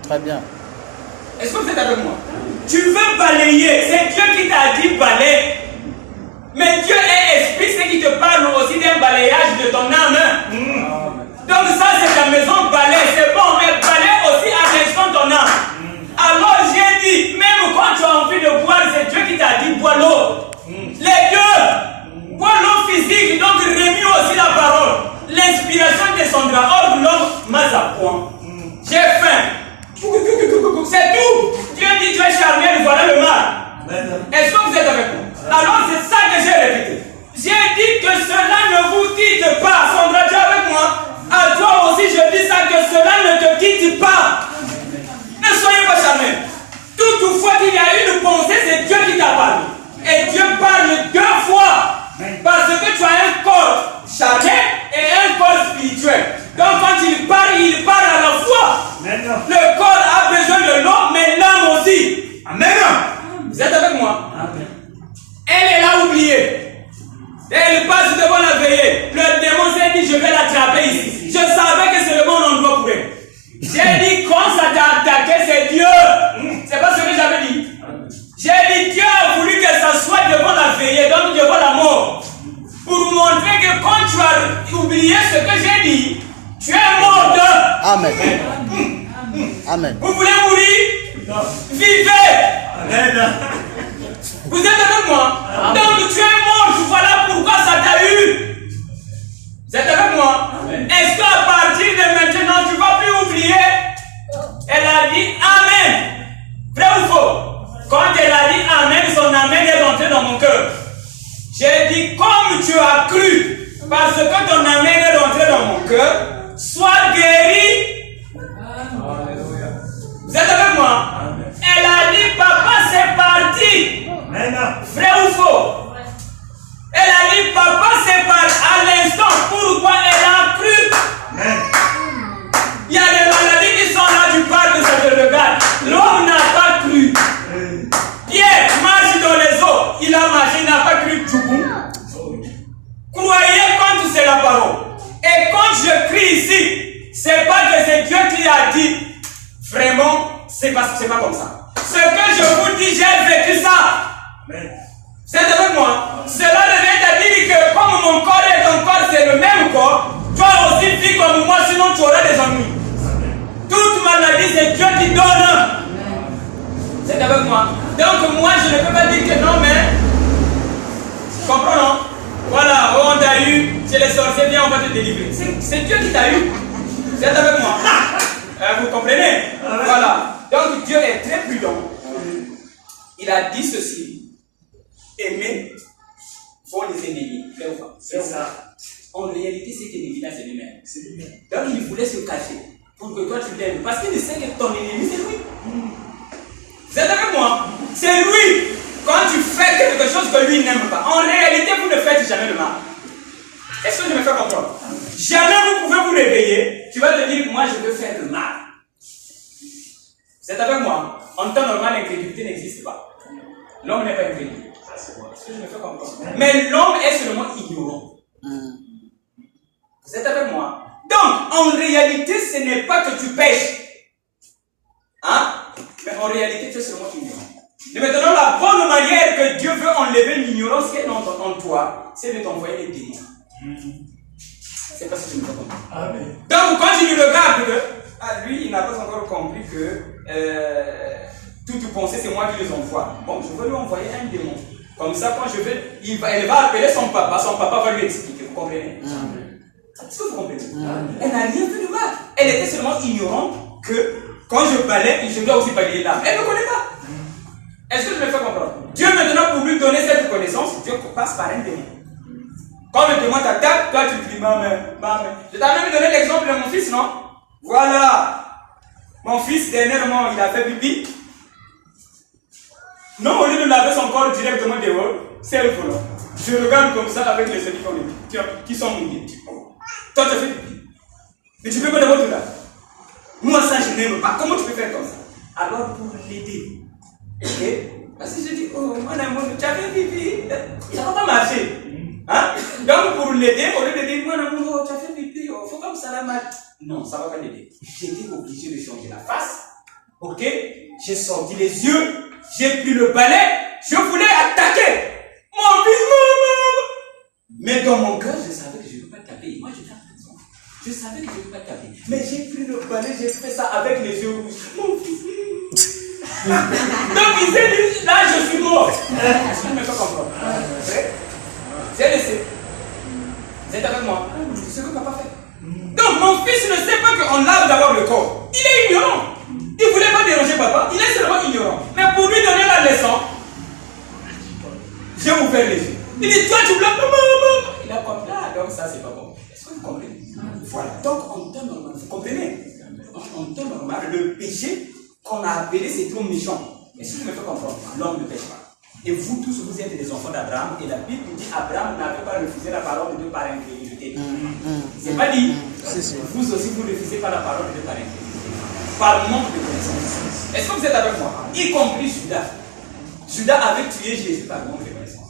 Très bien. Est-ce que vous êtes avec moi? Tu veux balayer, c'est Dieu qui t'a dit balayer. Mais Dieu est esprit, c'est qui te parle aussi d'un balayage de ton âme. Donc ça, c'est ta maison balaye, c'est bon, mais balaye aussi à l'instant ton âme. Alors j'ai dit, même quand tu as envie de boire, c'est Dieu qui t'a dit bois l'eau. Les deux, bois l'eau physique, donc remis aussi la parole. L'inspiration descendra. Or, l'homme m'a à point. J'ai faim. C'est tout. Dieu dit, tu es charnel, voilà le mal. Est-ce que vous êtes avec moi? Alors, c'est ça que j'ai répété. J'ai dit que cela ne vous quitte pas. Sandra, tu es avec moi? À toi aussi, je dis ça, que cela ne te quitte pas. Ne soyez pas charnel. Toutefois qu'il y a une pensée, c'est Dieu qui t'a parlé. Et Dieu parle deux fois. Parce que tu as un corps charnel et un corps spirituel. Donc quand il parle à la fois. Le corps a besoin de l'eau, mais l'âme aussi. Amen. Vous êtes avec moi? Amen. Elle est là oubliée. Elle passe devant la veillée. Le démon s'est dit, je vais l'attraper ici. Je savais que c'est le bon endroit pour elle. J'ai dit, quand ça t'a attaqué, c'est Dieu. C'est pas ce que j'avais dit. J'ai dit, Dieu a voulu que ça soit devant la veillée, donc devant la mort. Pour montrer que quand tu as oublié ce que j'ai dit, tu es mort de... Amen. Amen. Vous voulez mourir? Vivez. Amen. Vous êtes avec moi? Donc tu es mort, voilà pourquoi ça t'a eu. Vous êtes avec moi? Est-ce qu'à partir de maintenant, tu ne vas plus oublier? Elle a dit Amen. Vrai ou faux? Quand elle a dit Amen, son Amen est rentré dans mon cœur. J'ai dit, comme tu as cru, parce que ton Amen est rentré dans mon cœur, sois guéri. Vous êtes avec moi? Elle a dit, papa, c'est parti. Vrai ou faux? Elle a dit, papa, c'est parti. parole. Et quand je crie ici, c'est pas que c'est Dieu qui a dit. Vraiment, c'est pas comme ça. Ce que je vous dis, j'ai vécu ça. C'est avec moi. Cela revient à dire que comme mon corps et ton corps, c'est le même corps, toi aussi vis comme moi, sinon tu auras des ennuis. Toute maladie, c'est Dieu qui donne. C'est avec moi. Donc moi, je ne peux pas dire que non, mais... Comprenons. Voilà, on t'a eu, c'est les sorciers, viens, on va te délivrer. C'est Dieu qui t'a eu. C'est avec moi. Vous comprenez? Voilà. Donc Dieu est très prudent. Il a dit ceci. Aimer vos les ennemis. C'est ça. En réalité, cet ennemi-là, c'est lui-même. Donc il voulait se cacher pour que toi tu l'aimes. Parce qu'il sait que ton ennemi, c'est lui. Vous êtes avec moi? C'est lui. Quand tu fais quelque chose que lui n'aime pas, en réalité, vous ne faites jamais le mal. Est-ce que je me fais comprendre? Jamais vous pouvez vous réveiller. Tu vas te dire, moi, je veux faire le mal. Vous êtes avec moi? En temps normal, l'incrédulité n'existe pas. L'homme n'est pas incrédule. Est-ce que je me fais comprendre? Mais l'homme est seulement ignorant. Vous êtes avec moi? Donc, en réalité, ce n'est pas que tu pêches. Hein? Mais en réalité, tu es seulement ignorant. Et maintenant, la bonne manière que Dieu veut enlever l'ignorance qui est en toi, c'est de t'envoyer les démons. C'est pas ce que je me fais comprendre. Donc, quand tu lui regardes, lui, il n'a pas encore compris que toute pensée, c'est moi qui les envoie. Bon, je veux lui envoyer un démon. Comme ça, quand je vais, elle va appeler son papa va lui expliquer. Vous comprenez? Est-ce que vous comprenez? Elle n'a rien fait de mal. Elle était seulement ignorante que quand je balaye, je dois aussi balayer là. Elle ne connaît pas. Est-ce que je me fais comprendre? Dieu maintenant, pour lui donner cette connaissance, Dieu passe par un démon. Quand le démon t'attaque, toi tu dis maman. Je t'ai même donné l'exemple de mon fils, non? Voilà. Mon fils, dernièrement, il a fait pipi. Non, au lieu de laver son corps directement dehors, c'est le volant. Je regarde comme ça avec les yeux qui sont mouillés. Toi, tu as fait pipi. Mais tu peux pas d'abord tout là. Moi, ça, je n'aime pas. Comment tu peux faire comme ça? Alors, pour l'aider. Ok? Parce que je dis, oh, mon amour, tu as fait pipi. Ça ne va pas marcher. Hein? Donc, pour l'aider, au lieu de dire, mon amour, tu as fait pipi, il faut comme ça la mal. Non, ça ne va pas l'aider. J'étais obligé de changer la face. Ok? J'ai sorti les yeux. J'ai pris le balai, je voulais attaquer. Mon fils, maman. Mais dans mon cœur, je savais que je ne peux pas taper. Moi, je tape raison. Je savais que je ne peux pas taper. Mais j'ai pris le balai, j'ai fait ça avec les yeux rouges. Mon fils. Donc, il s'est dit, là, je suis mort. Est-ce que je me fais comprendre? J'ai laissé. Vous êtes avec moi? C'est ce que papa fait. Donc, mon fils ne sait pas qu'on lave d'abord le corps. Il est ignorant. Il ne voulait pas déranger papa, il est seulement ignorant. Mais pour lui donner la leçon, j'ai ouvert les yeux. Il dit, toi tu blagues, maman. Il a compris, ah, donc ça c'est pas bon. Est-ce que vous comprenez? Voilà, donc en temps normal, vous comprenez? En temps normal, le péché qu'on a appelé c'est trop méchant. Est-ce que je me fais comprendre? L'homme ne pêche pas. Et vous tous, vous êtes des enfants d'Abraham, et la Bible dit Abraham n'avait pas refusé la parole de Dieu par incrédulité. C'est pas dit. Vous aussi, vous refusez pas la parole de Dieu par incrédulité. Par manque de connaissance. Est-ce que vous êtes avec moi? Y compris Judas. Judas avait tué Jésus par manque de connaissance.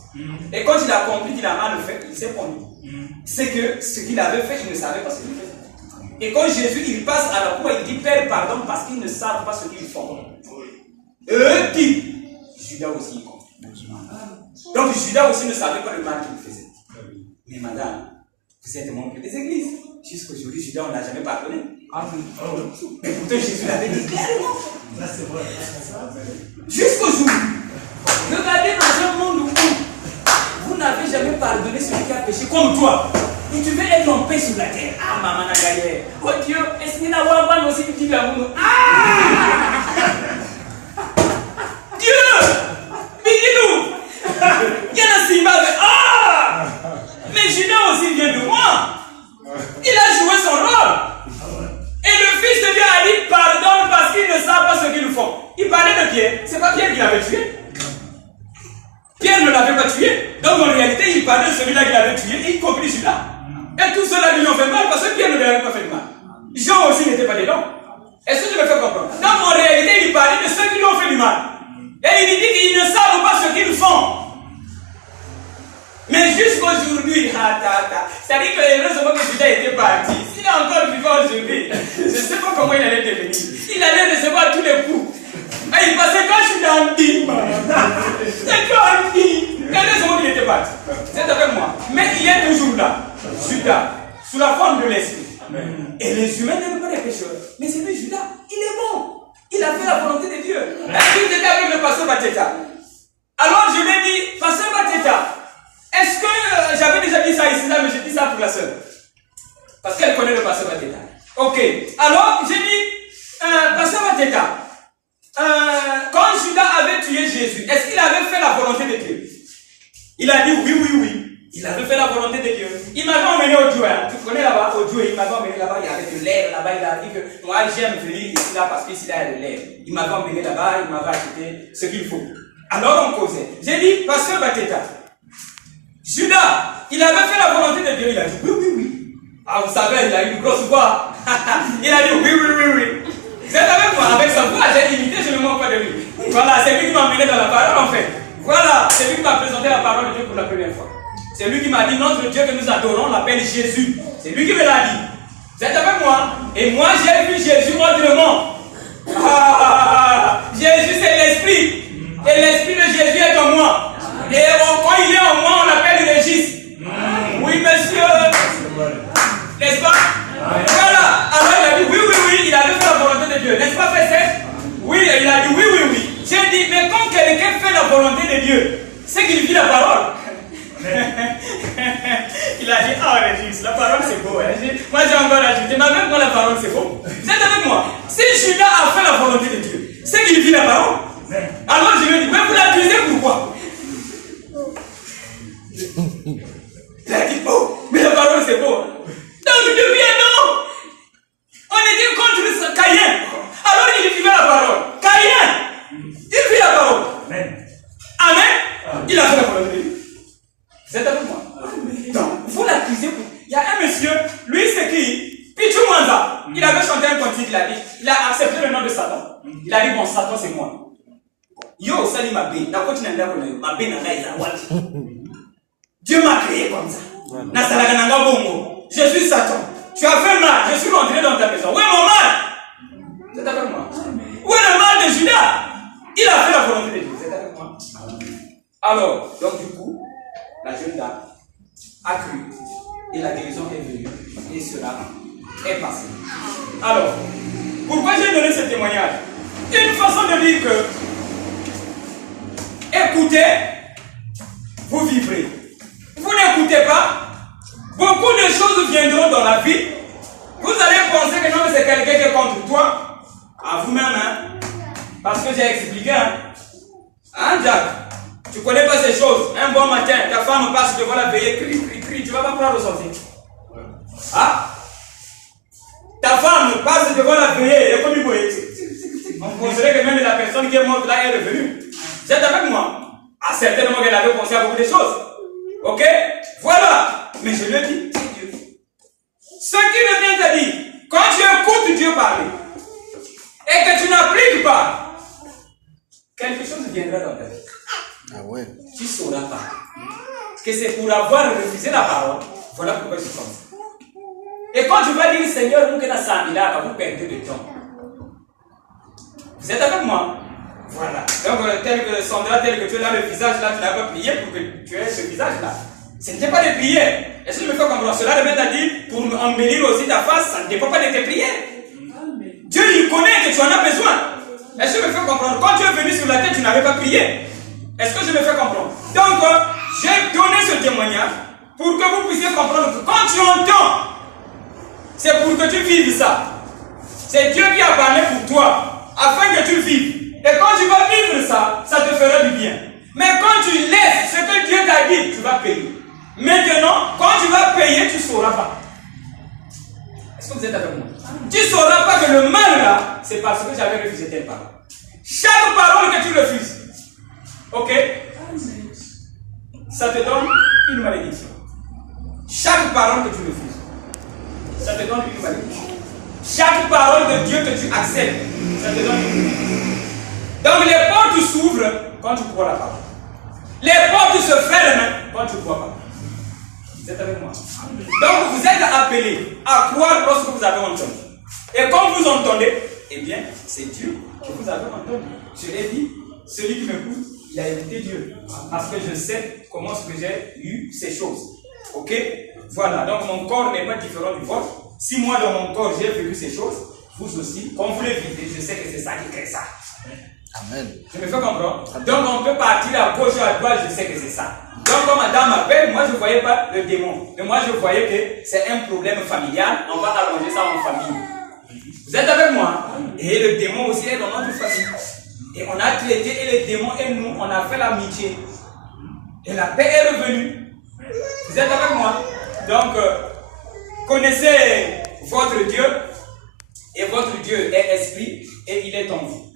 Et quand il a compris qu'il a mal fait, il s'est pondu. C'est que ce qu'il avait fait, il ne savait pas ce qu'il faisait. Et quand Jésus il passe à la croix, il dit Père, pardon, parce qu'ils ne savent pas ce qu'ils font. Eux qui? Judas aussi y compris. Donc Judas aussi ne savait pas le mal qu'il faisait. Mais madame, vous êtes membre des églises. Jusqu'aujourd'hui, Judas, on n'a jamais pardonné. Mais pourtant Jésus l'avait dit clairement. Jusqu'aujourd'hui, regardez dans un monde où vous n'avez jamais pardonné celui qui a péché comme toi. Et tu veux être en paix sur la terre. Ah, maman n'a gagné. Oh Dieu, est-ce qu'il n'y a pas aussi qui dit l'amour? Ah! Dieu! Mais dis-nous! Il y en a Simba. Ah! Mais Judas aussi vient de moi. Il a joué son rôle. Et le Fils de Dieu a dit pardonne parce qu'ils ne savent pas ce qu'ils font. Il parlait de Pierre. C'est pas Pierre qui l'avait tué. Pierre ne l'avait pas tué. Donc en réalité, il parlait de celui-là qui l'avait tué, y compris Judas. Et tous ceux-là lui ont fait mal parce que Pierre ne lui avait pas fait mal. Jean aussi n'était pas dedans. Est-ce que tu me fais comprendre? Donc en réalité, il parlait de ceux qui lui ont fait du mal. Et il dit qu'ils ne savent pas ce qu'ils font. Mais jusqu'aujourd'hui, c'est-à-dire que heureusement que Judas était parti. S'il est encore vivant aujourd'hui, je ne sais pas comment il allait devenir. Il allait recevoir tous les coups. Et il passait quand je suis dans le dim. C'est quand le dim. Heureusement qu'il était parti. C'est avec moi. Mais il est toujours là. Judas, sous la forme de l'esprit. Et les humains n'aiment pas les pécheurs. Mais c'est lui, Judas, il est bon. Il a fait la volonté de Dieu. Est-ce qu'il était avec le pasteur Bateta? Alors je lui ai dit, pasteur Bateta, est-ce que j'avais déjà dit ça ici, là, mais j'ai dit ça pour la sœur? Parce qu'elle connaît le pasteur Bateta. Ok. Alors j'ai dit, pasteur Bateta, quand Judas avait tué Jésus, est-ce qu'il avait fait la volonté de Dieu? Il a dit oui. Il avait fait la volonté de Dieu. Il m'avait emmené au Dieu. Tu connais là-bas, au Dieu, il m'avait emmené là-bas, il y avait de l'air là-bas, il a dit que moi j'aime venir ici là parce qu'ici là il y a de l'air. Il m'avait emmené là-bas, il m'avait acheté ce qu'il faut. Alors on causait. J'ai dit, pasteur Bateta, Judas, il avait fait la volonté de Dieu, il a dit oui. Ah, vous savez, il a eu une grosse voix. Il a dit oui. Vous êtes avec moi, avec sa voix, j'ai imité, je ne me moque pas de lui. Voilà, c'est lui qui m'a emmené dans la parole en fait. Voilà, c'est lui qui m'a présenté la parole de Dieu pour la première fois. C'est lui qui m'a dit, notre Dieu que nous adorons l'appelle Jésus. C'est lui qui me l'a dit. Vous êtes avec moi? Et moi, j'ai vu Jésus autrement. Jésus, c'est l'esprit. Et l'esprit de Jésus est en moi. Et quand il est en moi, on l'appelle Régis. Oui, monsieur. N'est-ce pas? Voilà. Alors, il a dit oui. Il avait fait la volonté de Dieu. N'est-ce pas, frère? Oui, il a dit oui. J'ai dit, mais quand quelqu'un fait la volonté de Dieu, c'est qu'il vit la parole. Il a dit, Régis, la parole c'est beau. Moi j'ai encore ajouté, mais avec moi la parole c'est beau. Vous êtes avec moi? Si Judas a fait la volonté de Dieu, c'est qu'il vit la parole. Alors je lui ai dit, mais vous l'accusez pourquoi? Il a dit, mais la parole c'est beau. Donc depuis un an, on était contre Caïn. Alors il vivait la parole. Caïn, il vit la parole. Amen. Il a fait la volonté de Dieu. Vous êtes avec moi? Donc, vous l'accusez pour... Il y a un monsieur, lui c'est qui? Pichu Mwanza. Il avait chanté un cantique, il a accepté le nom de Satan. Il a dit, bon, Satan c'est moi. Yo, Sali m'a béni. Dieu m'a créé comme ça. Je suis Satan. Tu as fait mal, je suis rentré dans ta maison. Où est mon mal? Vous êtes avec moi? Où est le mal de Judas? Il a fait la volonté de Dieu. Vous êtes avec moi? Alors, donc du coup, la jeune dame a cru et la guérison est venue et cela est passé. Alors, pourquoi j'ai donné ce témoignage? Une façon de dire que écoutez, vous vivrez. Vous n'écoutez pas, beaucoup de choses viendront dans la vie. Vous allez penser que non, c'est quelqu'un qui est contre toi, à vous-même, hein? Parce que j'ai expliqué, hein, Jack? Tu ne connais pas ces choses. Un bon matin, ta femme passe devant la veillée, crie, tu ne vas pas pouvoir ressortir. Ah? Ta femme passe devant la veillée, et comme il voyait, on penserait que même la personne qui est morte là est revenue. Vous êtes avec moi? Ah, certainement qu'elle avait pensé à beaucoup de choses. Ok? Voilà. Mais je le dis, c'est Dieu. Ce qui devient à dire, quand tu écoutes Dieu parler, et que tu n'appliques pas, quelque chose viendra dans ta vie. Ah ouais. Tu ne sauras pas que c'est pour avoir refusé la parole. Voilà pourquoi je suis comme ça. Et quand tu vas dire Seigneur, vous perdez du temps. Vous êtes avec moi? Voilà. Donc, tel que Sandra, tel que tu es là, le visage là, tu n'as pas prié pour que tu aies ce visage là. Ce n'était pas de prières. Est-ce que je me fais comprendre? Cela devait te dire, pour embellir aussi ta face, ça ne dépend pas de tes prières. Dieu, il connaît que tu en as besoin. Est-ce que je me fais comprendre? Quand tu es venu sur la terre, tu n'avais pas prié. Est-ce que je me fais comprendre? Donc, j'ai donné ce témoignage pour que vous puissiez comprendre que quand tu entends, c'est pour que tu vives ça. C'est Dieu qui a parlé pour toi, afin que tu vives. Et quand tu vas vivre ça, ça te fera du bien. Mais quand tu laisses ce que Dieu t'a dit, tu vas payer. Maintenant, quand tu vas payer, tu ne sauras pas. Est-ce que vous êtes avec moi? Tu ne sauras pas que le mal là, c'est parce que j'avais refusé telle parole. Chaque parole que tu refuses, ok, ça te donne une malédiction. Chaque parole que tu refuses, ça te donne une malédiction. Chaque parole de Dieu que tu acceptes, ça te donne une malédiction. Donc les portes s'ouvrent quand tu crois la parole. Les portes se ferment quand tu ne crois pas. Vous êtes avec moi? Donc vous êtes appelés à croire lorsque vous avez entendu. Et quand vous entendez, eh bien, c'est Dieu que vous avez entendu. Je l'ai dit, celui qui m'écoute, il a écouté Dieu. Parce que je sais comment est-ce que j'ai eu ces choses. Ok? Voilà, donc mon corps n'est pas différent du vôtre. Si moi dans mon corps j'ai vécu ces choses, vous aussi, quand vous les vivez, je sais que c'est ça qui crée ça. Amen. Je me fais comprendre? Donc on peut partir à gauche ou à droite, je sais que c'est ça. Donc quand madame m'appelle, moi je ne voyais pas le démon. Mais moi je voyais que c'est un problème familial, on va arranger ça en famille. Vous êtes avec moi? Et le démon aussi est dans notre famille. Et on a traité, et le démon et nous, on a fait l'amitié. Et la paix est revenue. Vous êtes avec moi? Donc, connaissez votre Dieu, et votre Dieu est esprit, et il est en vous.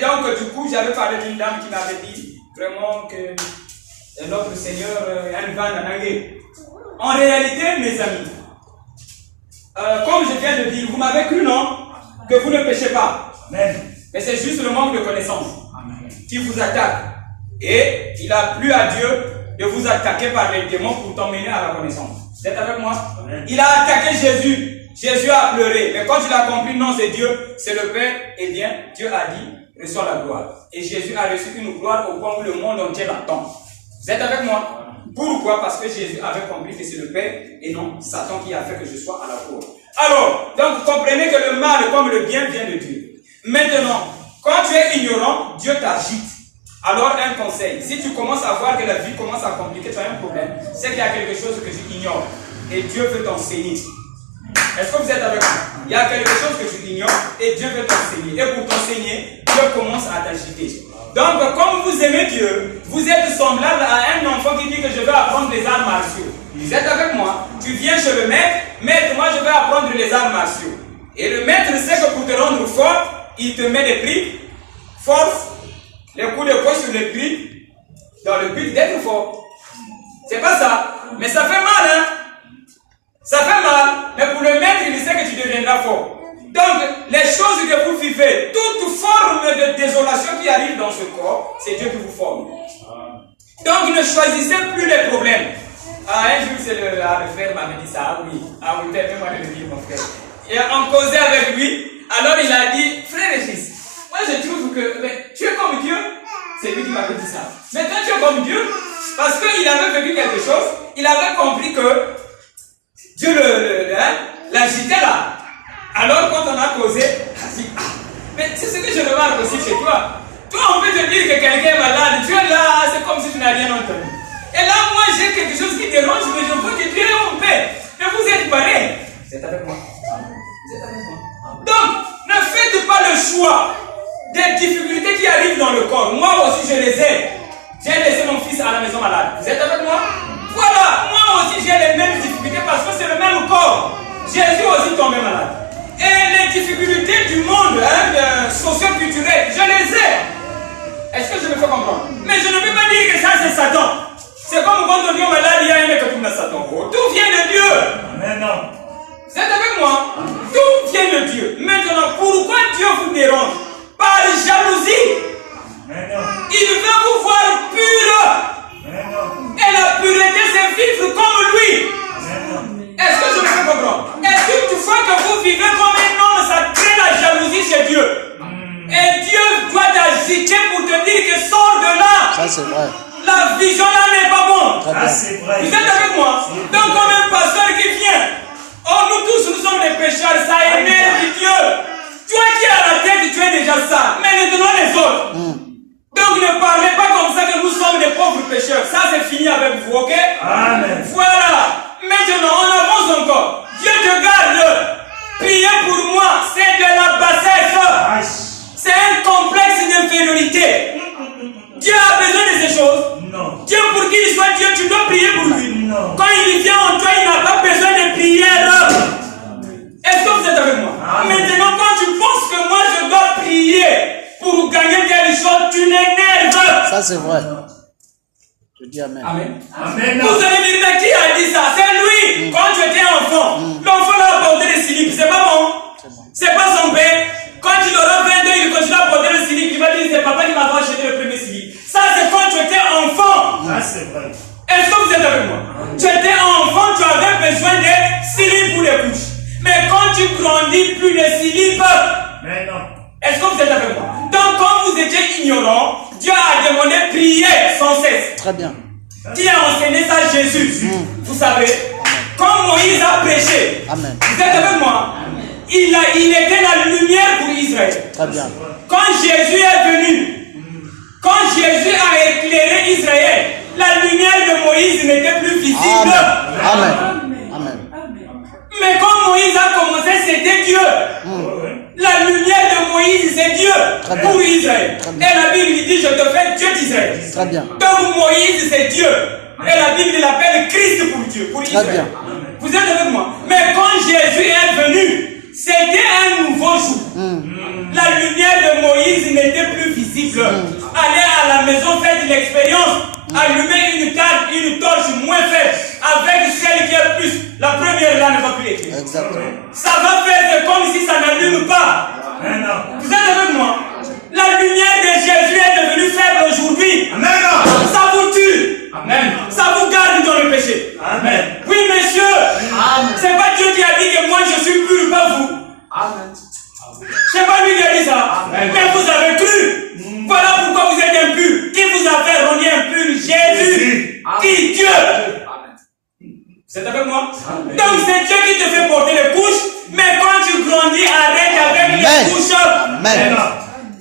Donc, du coup, j'avais parlé d'une dame qui m'avait dit vraiment que notre Seigneur est un vent d'anangé. En réalité, mes amis, comme je viens de dire, vous m'avez cru, non? Que vous ne péchez pas. Amen. Mais c'est juste le manque de connaissance qui vous attaque. Et il a plu à Dieu de vous attaquer par les démons pour t'emmener à la connaissance. Vous êtes avec moi? Amen. Il a attaqué Jésus. Jésus a pleuré. Mais quand il a compris, non, c'est Dieu, c'est le Père, eh bien, Dieu a dit, reçois la gloire. Et Jésus a reçu une gloire au point où le monde entier l'attend. Vous êtes avec moi? Pourquoi? Parce que Jésus avait compris que c'est le Père et non Satan qui a fait que je sois à la cour. Alors, donc comprenez que le mal comme le bien vient de Dieu. Maintenant, quand tu es ignorant, Dieu t'agite. Alors un conseil, si tu commences à voir que la vie commence à compliquer, tu as un problème, c'est qu'il y a quelque chose que tu ignores. Et Dieu veut t'enseigner. Est-ce que vous êtes avec moi? Il y a quelque chose que tu ignores et Dieu veut t'enseigner. Et pour t'enseigner, Dieu commence à t'agiter. Donc, comme vous aimez Dieu, vous êtes semblable à un enfant qui dit que je veux apprendre les arts martiaux. Vous êtes avec moi? Tu viens chez le maître, maître, moi je veux apprendre les arts martiaux. Et le maître sait que pour te rendre fort, il te met des prix, force, les coups de poing sur les prix, dans le but d'être fort. C'est pas ça. Mais ça fait mal, hein? Ça fait mal. Mais pour le maître, il sait que tu deviendras fort. Donc, les choses que vous vivez, toute forme de désolation qui arrive dans ce corps, c'est Dieu qui vous forme. Donc, ne choisissez plus les problèmes. Un jour, c'est le frère m'avait dit ça. Ah oui, permets-moi de le dire, mon frère. Et on causait avec lui. Alors, il a dit, frère et fils, moi je trouve que tu es comme Dieu. C'est lui qui m'avait dit ça. Mais quand tu es comme Dieu, parce qu'il avait vécu quelque chose, il avait compris que Dieu l'agitait là. Alors, quand on a causé, il dit, mais c'est ce que je remarque aussi chez toi. Toi, on peut te dire que quelqu'un est malade, tu es là, c'est comme si tu n'as rien entendu. Et là, moi, j'ai quelque chose qui dérange, mais je veux que tu es en paix. Mais vous êtes pareil. Vous êtes avec moi? Vous êtes avec moi? Donc, ne faites pas le choix des difficultés qui arrivent dans le corps. Moi aussi, je les ai. J'ai laissé mon fils à la maison malade. Vous êtes avec moi? Voilà, moi aussi, j'ai les mêmes difficultés parce que c'est le même corps. Jésus aussi tombé malade. Et les difficultés du monde socio-culturel, je les ai. Est-ce que je me fais comprendre? Mais je ne peux pas dire que ça, c'est Satan. C'est comme quand on dit au malade, il y a un mec qui tourne à Satan. Tout vient de Dieu. Amen. Vous êtes avec moi? Tout vient de Dieu. Maintenant, pourquoi Dieu vous dérange? Par jalousie. Il veut vous voir pur. Et la pureté, c'est vivre comme lui. Est-ce que je me fais comprendre? Est-ce que tu vois que vous vivez comme un homme, ça crée la jalousie chez Dieu? Et Dieu doit t'agiter pour te dire que sors de là. Ça, c'est vrai. La vision là n'est pas bonne. Ah, c'est vrai. Vous êtes avec moi? Donc, comme un pasteur qui vient. Oh, nous tous, nous sommes des pécheurs. Ça énerve Dieu. Toi qui es à la tête, tu es déjà ça. Mais maintenant les autres. Donc, ne parlez pas comme ça que nous sommes des pauvres pécheurs. Ça, c'est fini avec vous, ok? Amen. Voilà. Maintenant, on avance encore. Dieu te garde. Priez pour moi, c'est de la bassesse. C'est un complexe d'infériorité. Dieu a besoin de ces choses. Non. Dieu, pour qu'il soit Dieu, tu dois prier pour lui. Non. Quand il vient en toi, il n'a pas besoin de prière. Est-ce que vous êtes avec moi? Maintenant, quand tu penses que moi je dois prier pour gagner quelque chose, tu l'énerves. Ça, c'est vrai. Je dis Amen. Amen. Amen. Vous allez me dire, mais qui a dit ça? C'est lui. Quand tu étais enfant, l'enfant l'a apporté le slip. C'est pas bon. C'est pas son père. Quand il aura 20 ans, il continue à porter le slip. Il va dire, c'est papa qui m'a acheté le premier slip. Ça, c'est quand tu étais enfant. Ah, c'est vrai. Est-ce que vous êtes avec moi? Tu étais enfant. besoin de silipe pour les couches. Mais quand tu grandis, plus de silipe. Mais non. Est-ce que vous êtes avec moi? Donc, quand vous étiez ignorant, Dieu a demandé de prier sans cesse. Très bien. Qui a enseigné ça à Jésus? Vous savez, quand Moïse a prêché, Amen. vous êtes avec moi? Il était la lumière pour Israël. Très bien. Quand Jésus est venu, quand Jésus a éclairé Israël, la lumière de Moïse n'était plus visible. Amen. Amen. Mais quand Moïse a commencé, c'était Dieu. La lumière de Moïse, c'est Dieu pour Israël. Et la Bible dit, je te fais Dieu d'Israël. Très bien. Donc Moïse, c'est Dieu. Et la Bible l'appelle Christ pour Dieu, pour Israël. bien. Vous êtes avec moi? Mais quand Jésus est venu, c'était un nouveau jour. La lumière de Moïse n'était plus visible. Allez à la maison, faites l'expérience. Allumez une carte, une torche moins faible, avec celle qui est plus. La première là ne va plus éclairer. Exactement. Ça va faire comme si ça n'allume pas. Mais non. Vous êtes avec moi? La lumière de Jésus est devenue faible aujourd'hui. Mais non. Ça vous tue. Amen. Ça vous garde dans le péché. Amen. Oui, monsieur. C'est pas Dieu qui a dit que moi je suis pur, pas vous. Amen. C'est pas lui qui a dit ça. Mais vous avez cru. Voilà pourquoi vous êtes impur. Qui vous a fait rendu impur? Jésus. Qui? Dieu. Vous êtes avec moi? Donc c'est Dieu qui te fait porter les couches. Mais quand tu grandis, arrête avec les couches. Amen.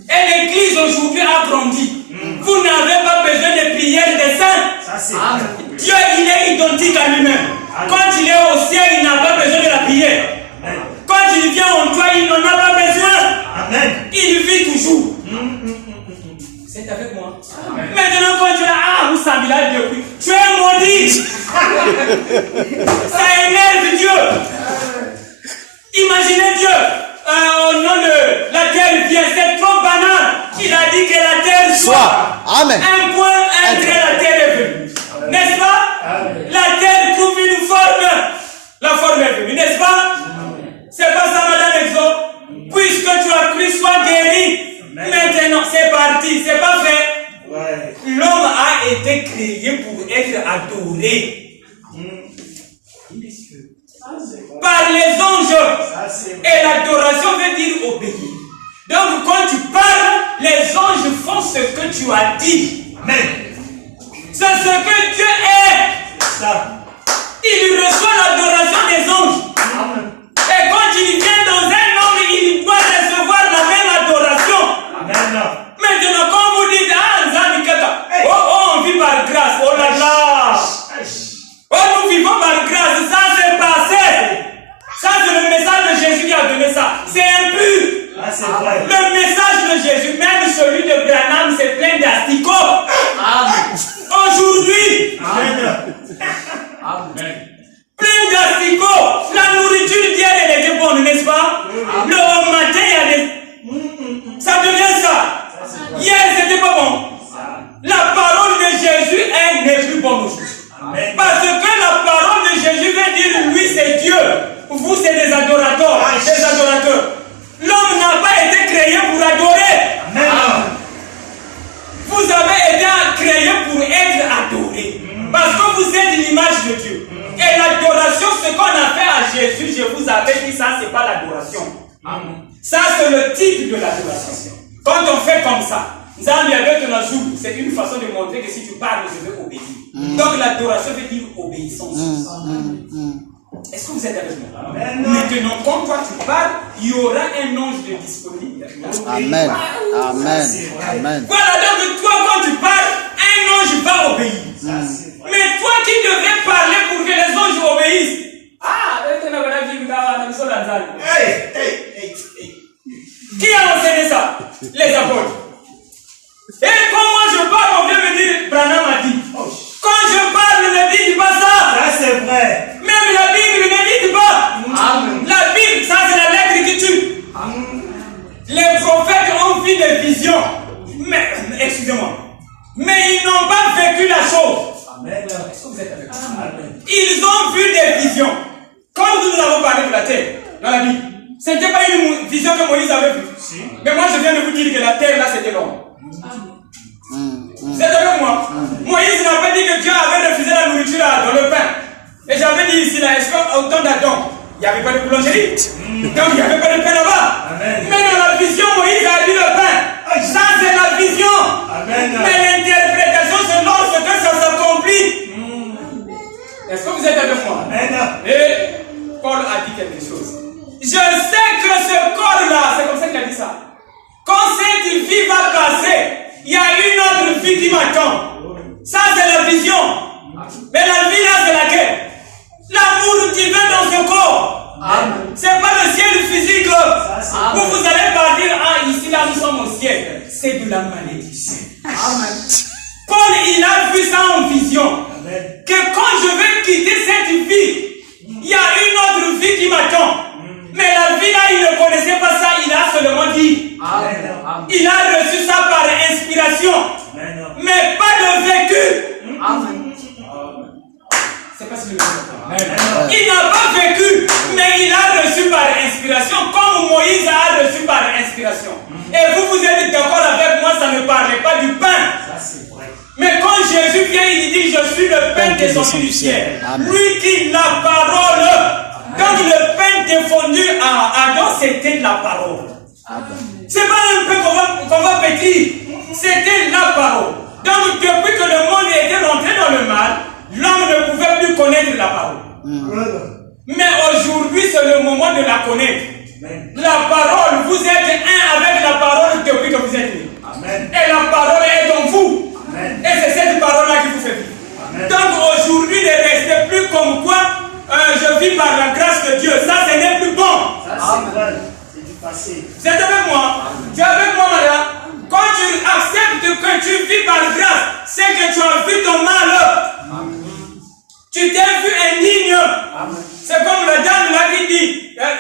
Et l'église aujourd'hui a grandi. Vous n'avez pas besoin de prières des saints. Ça c'est. Dieu, il est identique à lui-même. Quand il est au ciel, il n'a pas besoin de la prière. Quand il vient en toi, il n'en a pas besoin. Amen. Il vit toujours. C'est avec moi. Maintenant, quand tu as vous savez là, Dieu, tu es maudit. Ça énerve Dieu. Imaginez Dieu. Au nom de la terre vient, c'est trop banal. Il a dit que la terre soit. Amen. Un point, un trait, la terre est venue. N'est-ce pas? La terre trouve une forme. La forme est venue, n'est-ce pas? C'est pas ça, madame Exo. Puisque tu as cru, sois guéri. Maintenant, c'est parti, c'est pas fait. Ouais. L'homme a été créé pour être adoré par les anges. Et l'adoration veut dire obéir. Donc, quand tu parles, les anges font ce que tu as dit. Amen. C'est ce que Dieu est. Ça. Il reçoit l'adoration des anges. Amen. Et quand il vient dans un homme, il doit recevoir la même adoration. Amen. Maintenant, quand vous dites, Nzambi Kaka, on vit par grâce, oh là là. Oh, nous vivons par grâce, ça c'est passé. Ça c'est le message de Jésus qui a donné ça. C'est impur. Ah, c'est vrai. Le message de Jésus, même celui de Branham, c'est plein d'asticots. Aujourd'hui, plein d'asticots. La nourriture d'hier, elle était bonne, n'est-ce pas? Le matin, il y a des... Ça devient ça. Hier, c'était pas bon. La parole de Jésus, elle n'est plus bonne aujourd'hui. Parce que la parole de Jésus veut dire, lui c'est Dieu. Vous c'est des adorateurs. Des adorateurs. L'homme n'a pas été créé pour adorer. Vous avez été créé pour être adoré. Parce que vous êtes l'image de Dieu. Et l'adoration, ce qu'on a fait à Jésus, je vous avais dit, ça c'est pas l'adoration. Ça c'est le type de l'adoration. Quand on fait comme ça, c'est une façon de montrer que si tu parles, je vais obéir. Donc l'adoration veut dire obéissance. Est-ce que vous êtes avec moi? Maintenant, quand toi tu parles, il y aura un ange de disponible. Amen. Amen. Amen. Voilà, donc toi quand tu parles, un ange va obéir. Mais toi qui devrais parler pour que les anges obéissent. Qui a enseigné ça? Les apôtres. Et quand moi je parle, on vient me dire, Branham a dit. Quand je parle, ne dites pas ça. Ça c'est vrai. Même la Bible ne dit pas. La Bible, ça c'est la lettre qui tue. Les prophètes ont vu des visions. Mais, excusez-moi. Mais ils n'ont pas vécu la chose. Amen. Est-ce que vous êtes avec moi? Ils ont vu des visions. Comme nous avons parlé de la terre dans la Bible. Ce n'était pas une vision que Moïse avait vue. Mais moi je viens de vous dire que la terre là c'était l'homme. Vous êtes avec moi? Moïse n'a pas dit que Dieu avait refusé la nourriture dans le pain. Et j'avais dit ici, là, est-ce qu'au temps d'Adam, il n'y avait pas de boulangerie? Donc il n'y avait pas de pain là-bas. Mais dans la vision, Moïse a dit le pain. Ça, c'est la vision. Amen. Mais l'interprétation, c'est lorsque ça s'accomplit. Est-ce que vous êtes avec moi? Amen. Et Paul a dit quelque chose. Je sais que ce corps-là, c'est comme ça qu'il a dit ça. Quand cette vie va passer, il y a une autre vie qui m'attend. Ça, c'est la vision. Mais la vie là, c'est laquelle? L'amour divin dans ce corps. C'est pas le ciel physique. Où vous allez pas dire, ah, ici là, nous sommes au ciel. C'est de la malédiction. Amen. Paul, il a vu ça en vision. Amen. Que quand je vais quitter cette vie, il y a une autre vie qui m'attend. Mais la vie là, il ne connaissait pas ça, il a seulement dit. Amen. Il a reçu ça par inspiration. Amen. Mais pas de vécu. Amen. C'est pas si le il n'a pas vécu, mais il a reçu par inspiration, comme Moïse a reçu par inspiration. Et vous êtes d'accord avec moi, ça ne parlait pas du pain. Ça, c'est vrai. Mais quand Jésus vient, il dit, je suis le pain descendu du ciel. Amen. Lui qui la parole. Donc le pain défendu à Adam, c'était la parole. C'est pas un pain qu'on va pétrir, c'était la parole. Donc depuis que le monde était rentré dans le mal, l'homme ne pouvait plus connaître la parole. Mais aujourd'hui, c'est le moment de la connaître. La parole, vous êtes un avec la parole depuis que vous êtes né. Et la parole est en vous. Et c'est cette parole-là qui vous fait vivre. Donc aujourd'hui, ne restez plus comme quoi je vis par la grâce de Dieu. Ça, ce n'est plus bon. Ça, c'est vrai. C'est du passé. Vous êtes avec moi? Tu es avec moi, madame? Quand tu acceptes que tu vis par grâce, c'est que tu as vu ton malheur. Tu t'es vu indigne. C'est comme la dame là qui dit,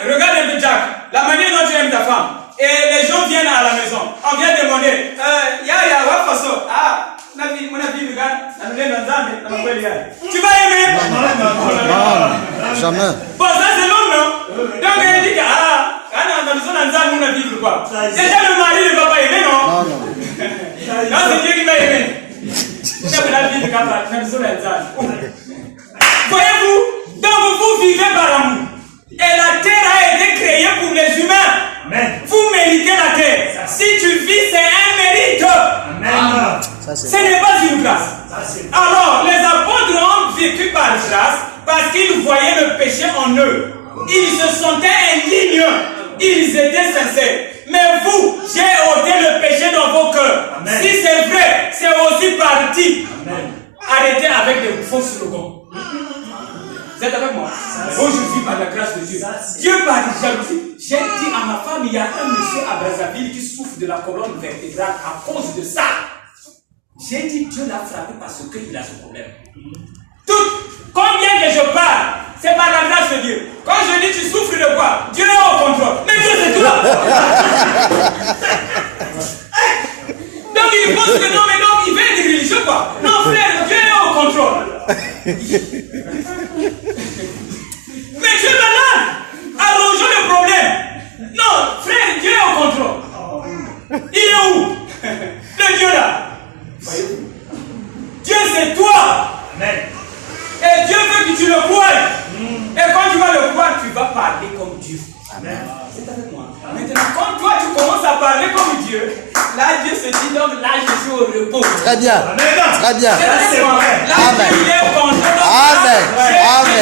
regarde un peu Jack, la manière dont tu aimes ta femme. Et les gens viennent à la maison. On vient demander, what façon? Ah, mon avis, regarde, tu vas aimer? Non, jamais. Bon, ça c'est l'homme, non? Donc il dit, dans la maison, on a vivre quoi? Déjà le mari ne va pas aimer, non? Non. Non, c'est Dieu qui va aimer. C'est la vie de voyez-vous, donc vous vivez par amour. Et la terre a été créée pour les humains. Amen. Vous méritez la terre. Si tu vis, c'est un mérite. Amen. Ce n'est pas une grâce. Alors, les apôtres ont vécu par grâce parce qu'ils voyaient le péché en eux. Ils se sentaient indignes. Ils étaient sincères. Mais vous, j'ai ôté le péché dans vos cœurs. Amen. Si c'est vrai, c'est aussi parti. Amen. Arrêtez avec des faux slogans. Vous êtes avec moi? Moi, je vis par la grâce de Dieu. Dieu par jalousie. J'ai dit à ma femme, il y a un monsieur à Brazzaville qui souffre de la colonne vertébrale à cause de ça. J'ai dit, Dieu l'a frappé parce qu'il a ce problème. Combien que je parle, c'est par la grâce de Dieu. Quand je dis, tu souffres de quoi? Dieu est au contrôle. Mais Dieu, c'est toi. Donc, il pense que non, mais donc, il veut être religieux, quoi. Non, frère, Dieu est au contrôle. Mais Dieu est malade. Arrangeons le problème. Non, frère, Dieu est au contrôle. Il est où? Le Dieu là. Voyez-vous? Dieu, c'est toi. Amen. Et Dieu veut que tu le croies. Et quand tu vas le croire, tu vas parler comme Dieu. Amen. C'est avec moi. Maintenant, quand toi tu commences à parler comme Dieu, là Dieu se dit, donc là je suis au repos. Très bien. Très bien. C'est vrai. Là Dieu il est au contrôle. Amen.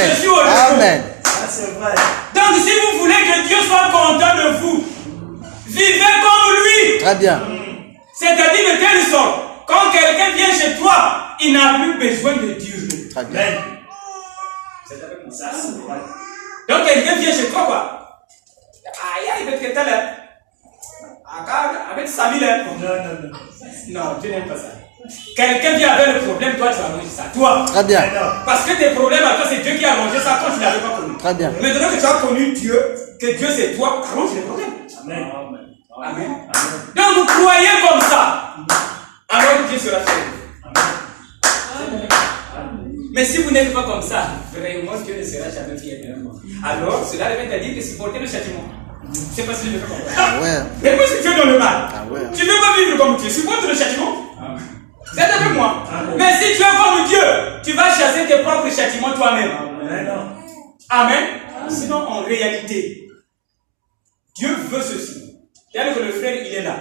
Je suis au repos. Amen. C'est vrai. Donc si vous voulez que Dieu soit content de vous, vivez comme lui. Très bien. C'est-à-dire de telle sorte, quand quelqu'un vient chez toi, il n'a plus besoin de Dieu. Très bien. C'est avec moi. Ça, c'est vrai. Donc quelqu'un vient chez toi, quoi. Aïe, avec quel talent? Avec Samy, non, tu n'aimes pas ça. Quelqu'un vient avec le problème, toi tu as arrangé ça. Toi. Très bien. Parce que tes problèmes à toi, c'est Dieu qui a arrangé ça quand tu ne l'avais pas connu. Très bien. Maintenant que tu as connu Dieu, que Dieu c'est toi, arrange les problèmes. Amen. Amen. Donc vous croyez comme ça. Alors Dieu sera fait. Amen. Mais si vous n'êtes pas comme ça, vraiment Dieu ne sera jamais fier de vous. Alors cela devait te dire que supporter le châtiment. C'est parce que je ne fais pas comme ça. Ah ouais. Mais moi, si tu es dans le mal, ouais. tu ne veux pas vivre comme Dieu, supporte le châtiment. Vous êtes avec moi. Mais si tu es comme Dieu, tu vas chasser tes propres châtiments toi-même. Mais non. Amen. Sinon, en réalité, Dieu veut ceci. C'est-à-dire que le frère, il est là.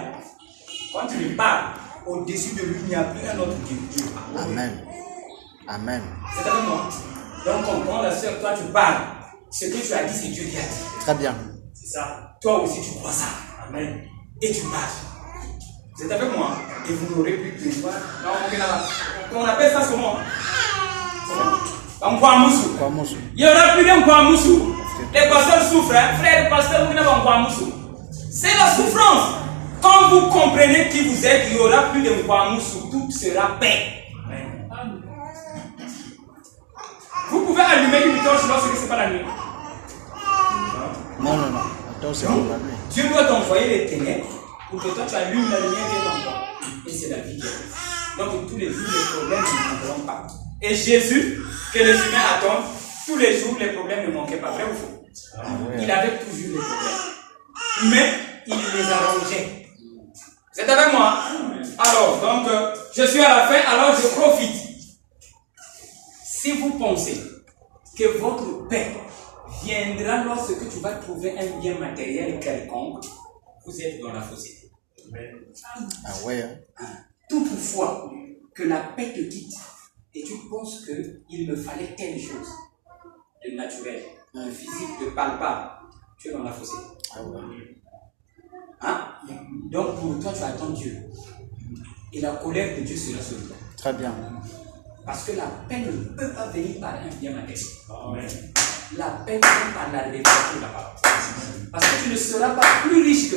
Quand tu lui parles, au-dessus de lui, il n'y a plus un autre Dieu. Amen. Amen. C'est avec moi. Donc, comprends la sœur, toi, tu parles. Ce que tu as dit, c'est Dieu qui a dit. Très bien. C'est ça. Toi aussi, tu crois ça. Amen. Et tu marches. Vous êtes avec moi. Et vous n'aurez plus de joie. On appelle ça comment? Kwamusu. Il n'y aura plus d'Nkwamusu. Les pasteurs souffrent. Hein? Frère, pasteur, vous n'avez pas Nkwamusu. C'est la souffrance. Quand vous comprenez qui vous êtes, il n'y aura plus d'Nkwamusu. Tout sera paix. Vous pouvez allumer une torche lorsque ce n'est pas la nuit. Non. Attends, c'est pour la nuit. Dieu doit t'envoyer les ténèbres pour que toi tu allumes la lumière qui est en toi. Et c'est la vie. Donc tous les jours, les problèmes ne manqueront pas. Et Jésus, que les humains attendent, tous les jours, les problèmes ne manquaient pas. Vrai ou faux? Il avait toujours les problèmes. Mais il les arrangeait. Vous êtes avec moi? Alors, donc, je suis à la fin, alors je profite. Si vous pensez que votre paix viendra lorsque tu vas trouver un bien matériel quelconque, vous êtes dans la fausseté. Ah ouais. Toutefois, que la paix te quitte et tu penses qu'il me fallait telle chose de naturel, de physique, de palpable, tu es dans la fausseté. Ah ouais. Hein? Donc pour toi, tu attends Dieu. Et la colère de Dieu sera sur toi. Très bien. Parce que la paix ne peut pas venir par un bien matériel. La paix vient par la révélation de la parole. Parce que tu ne seras pas plus riche que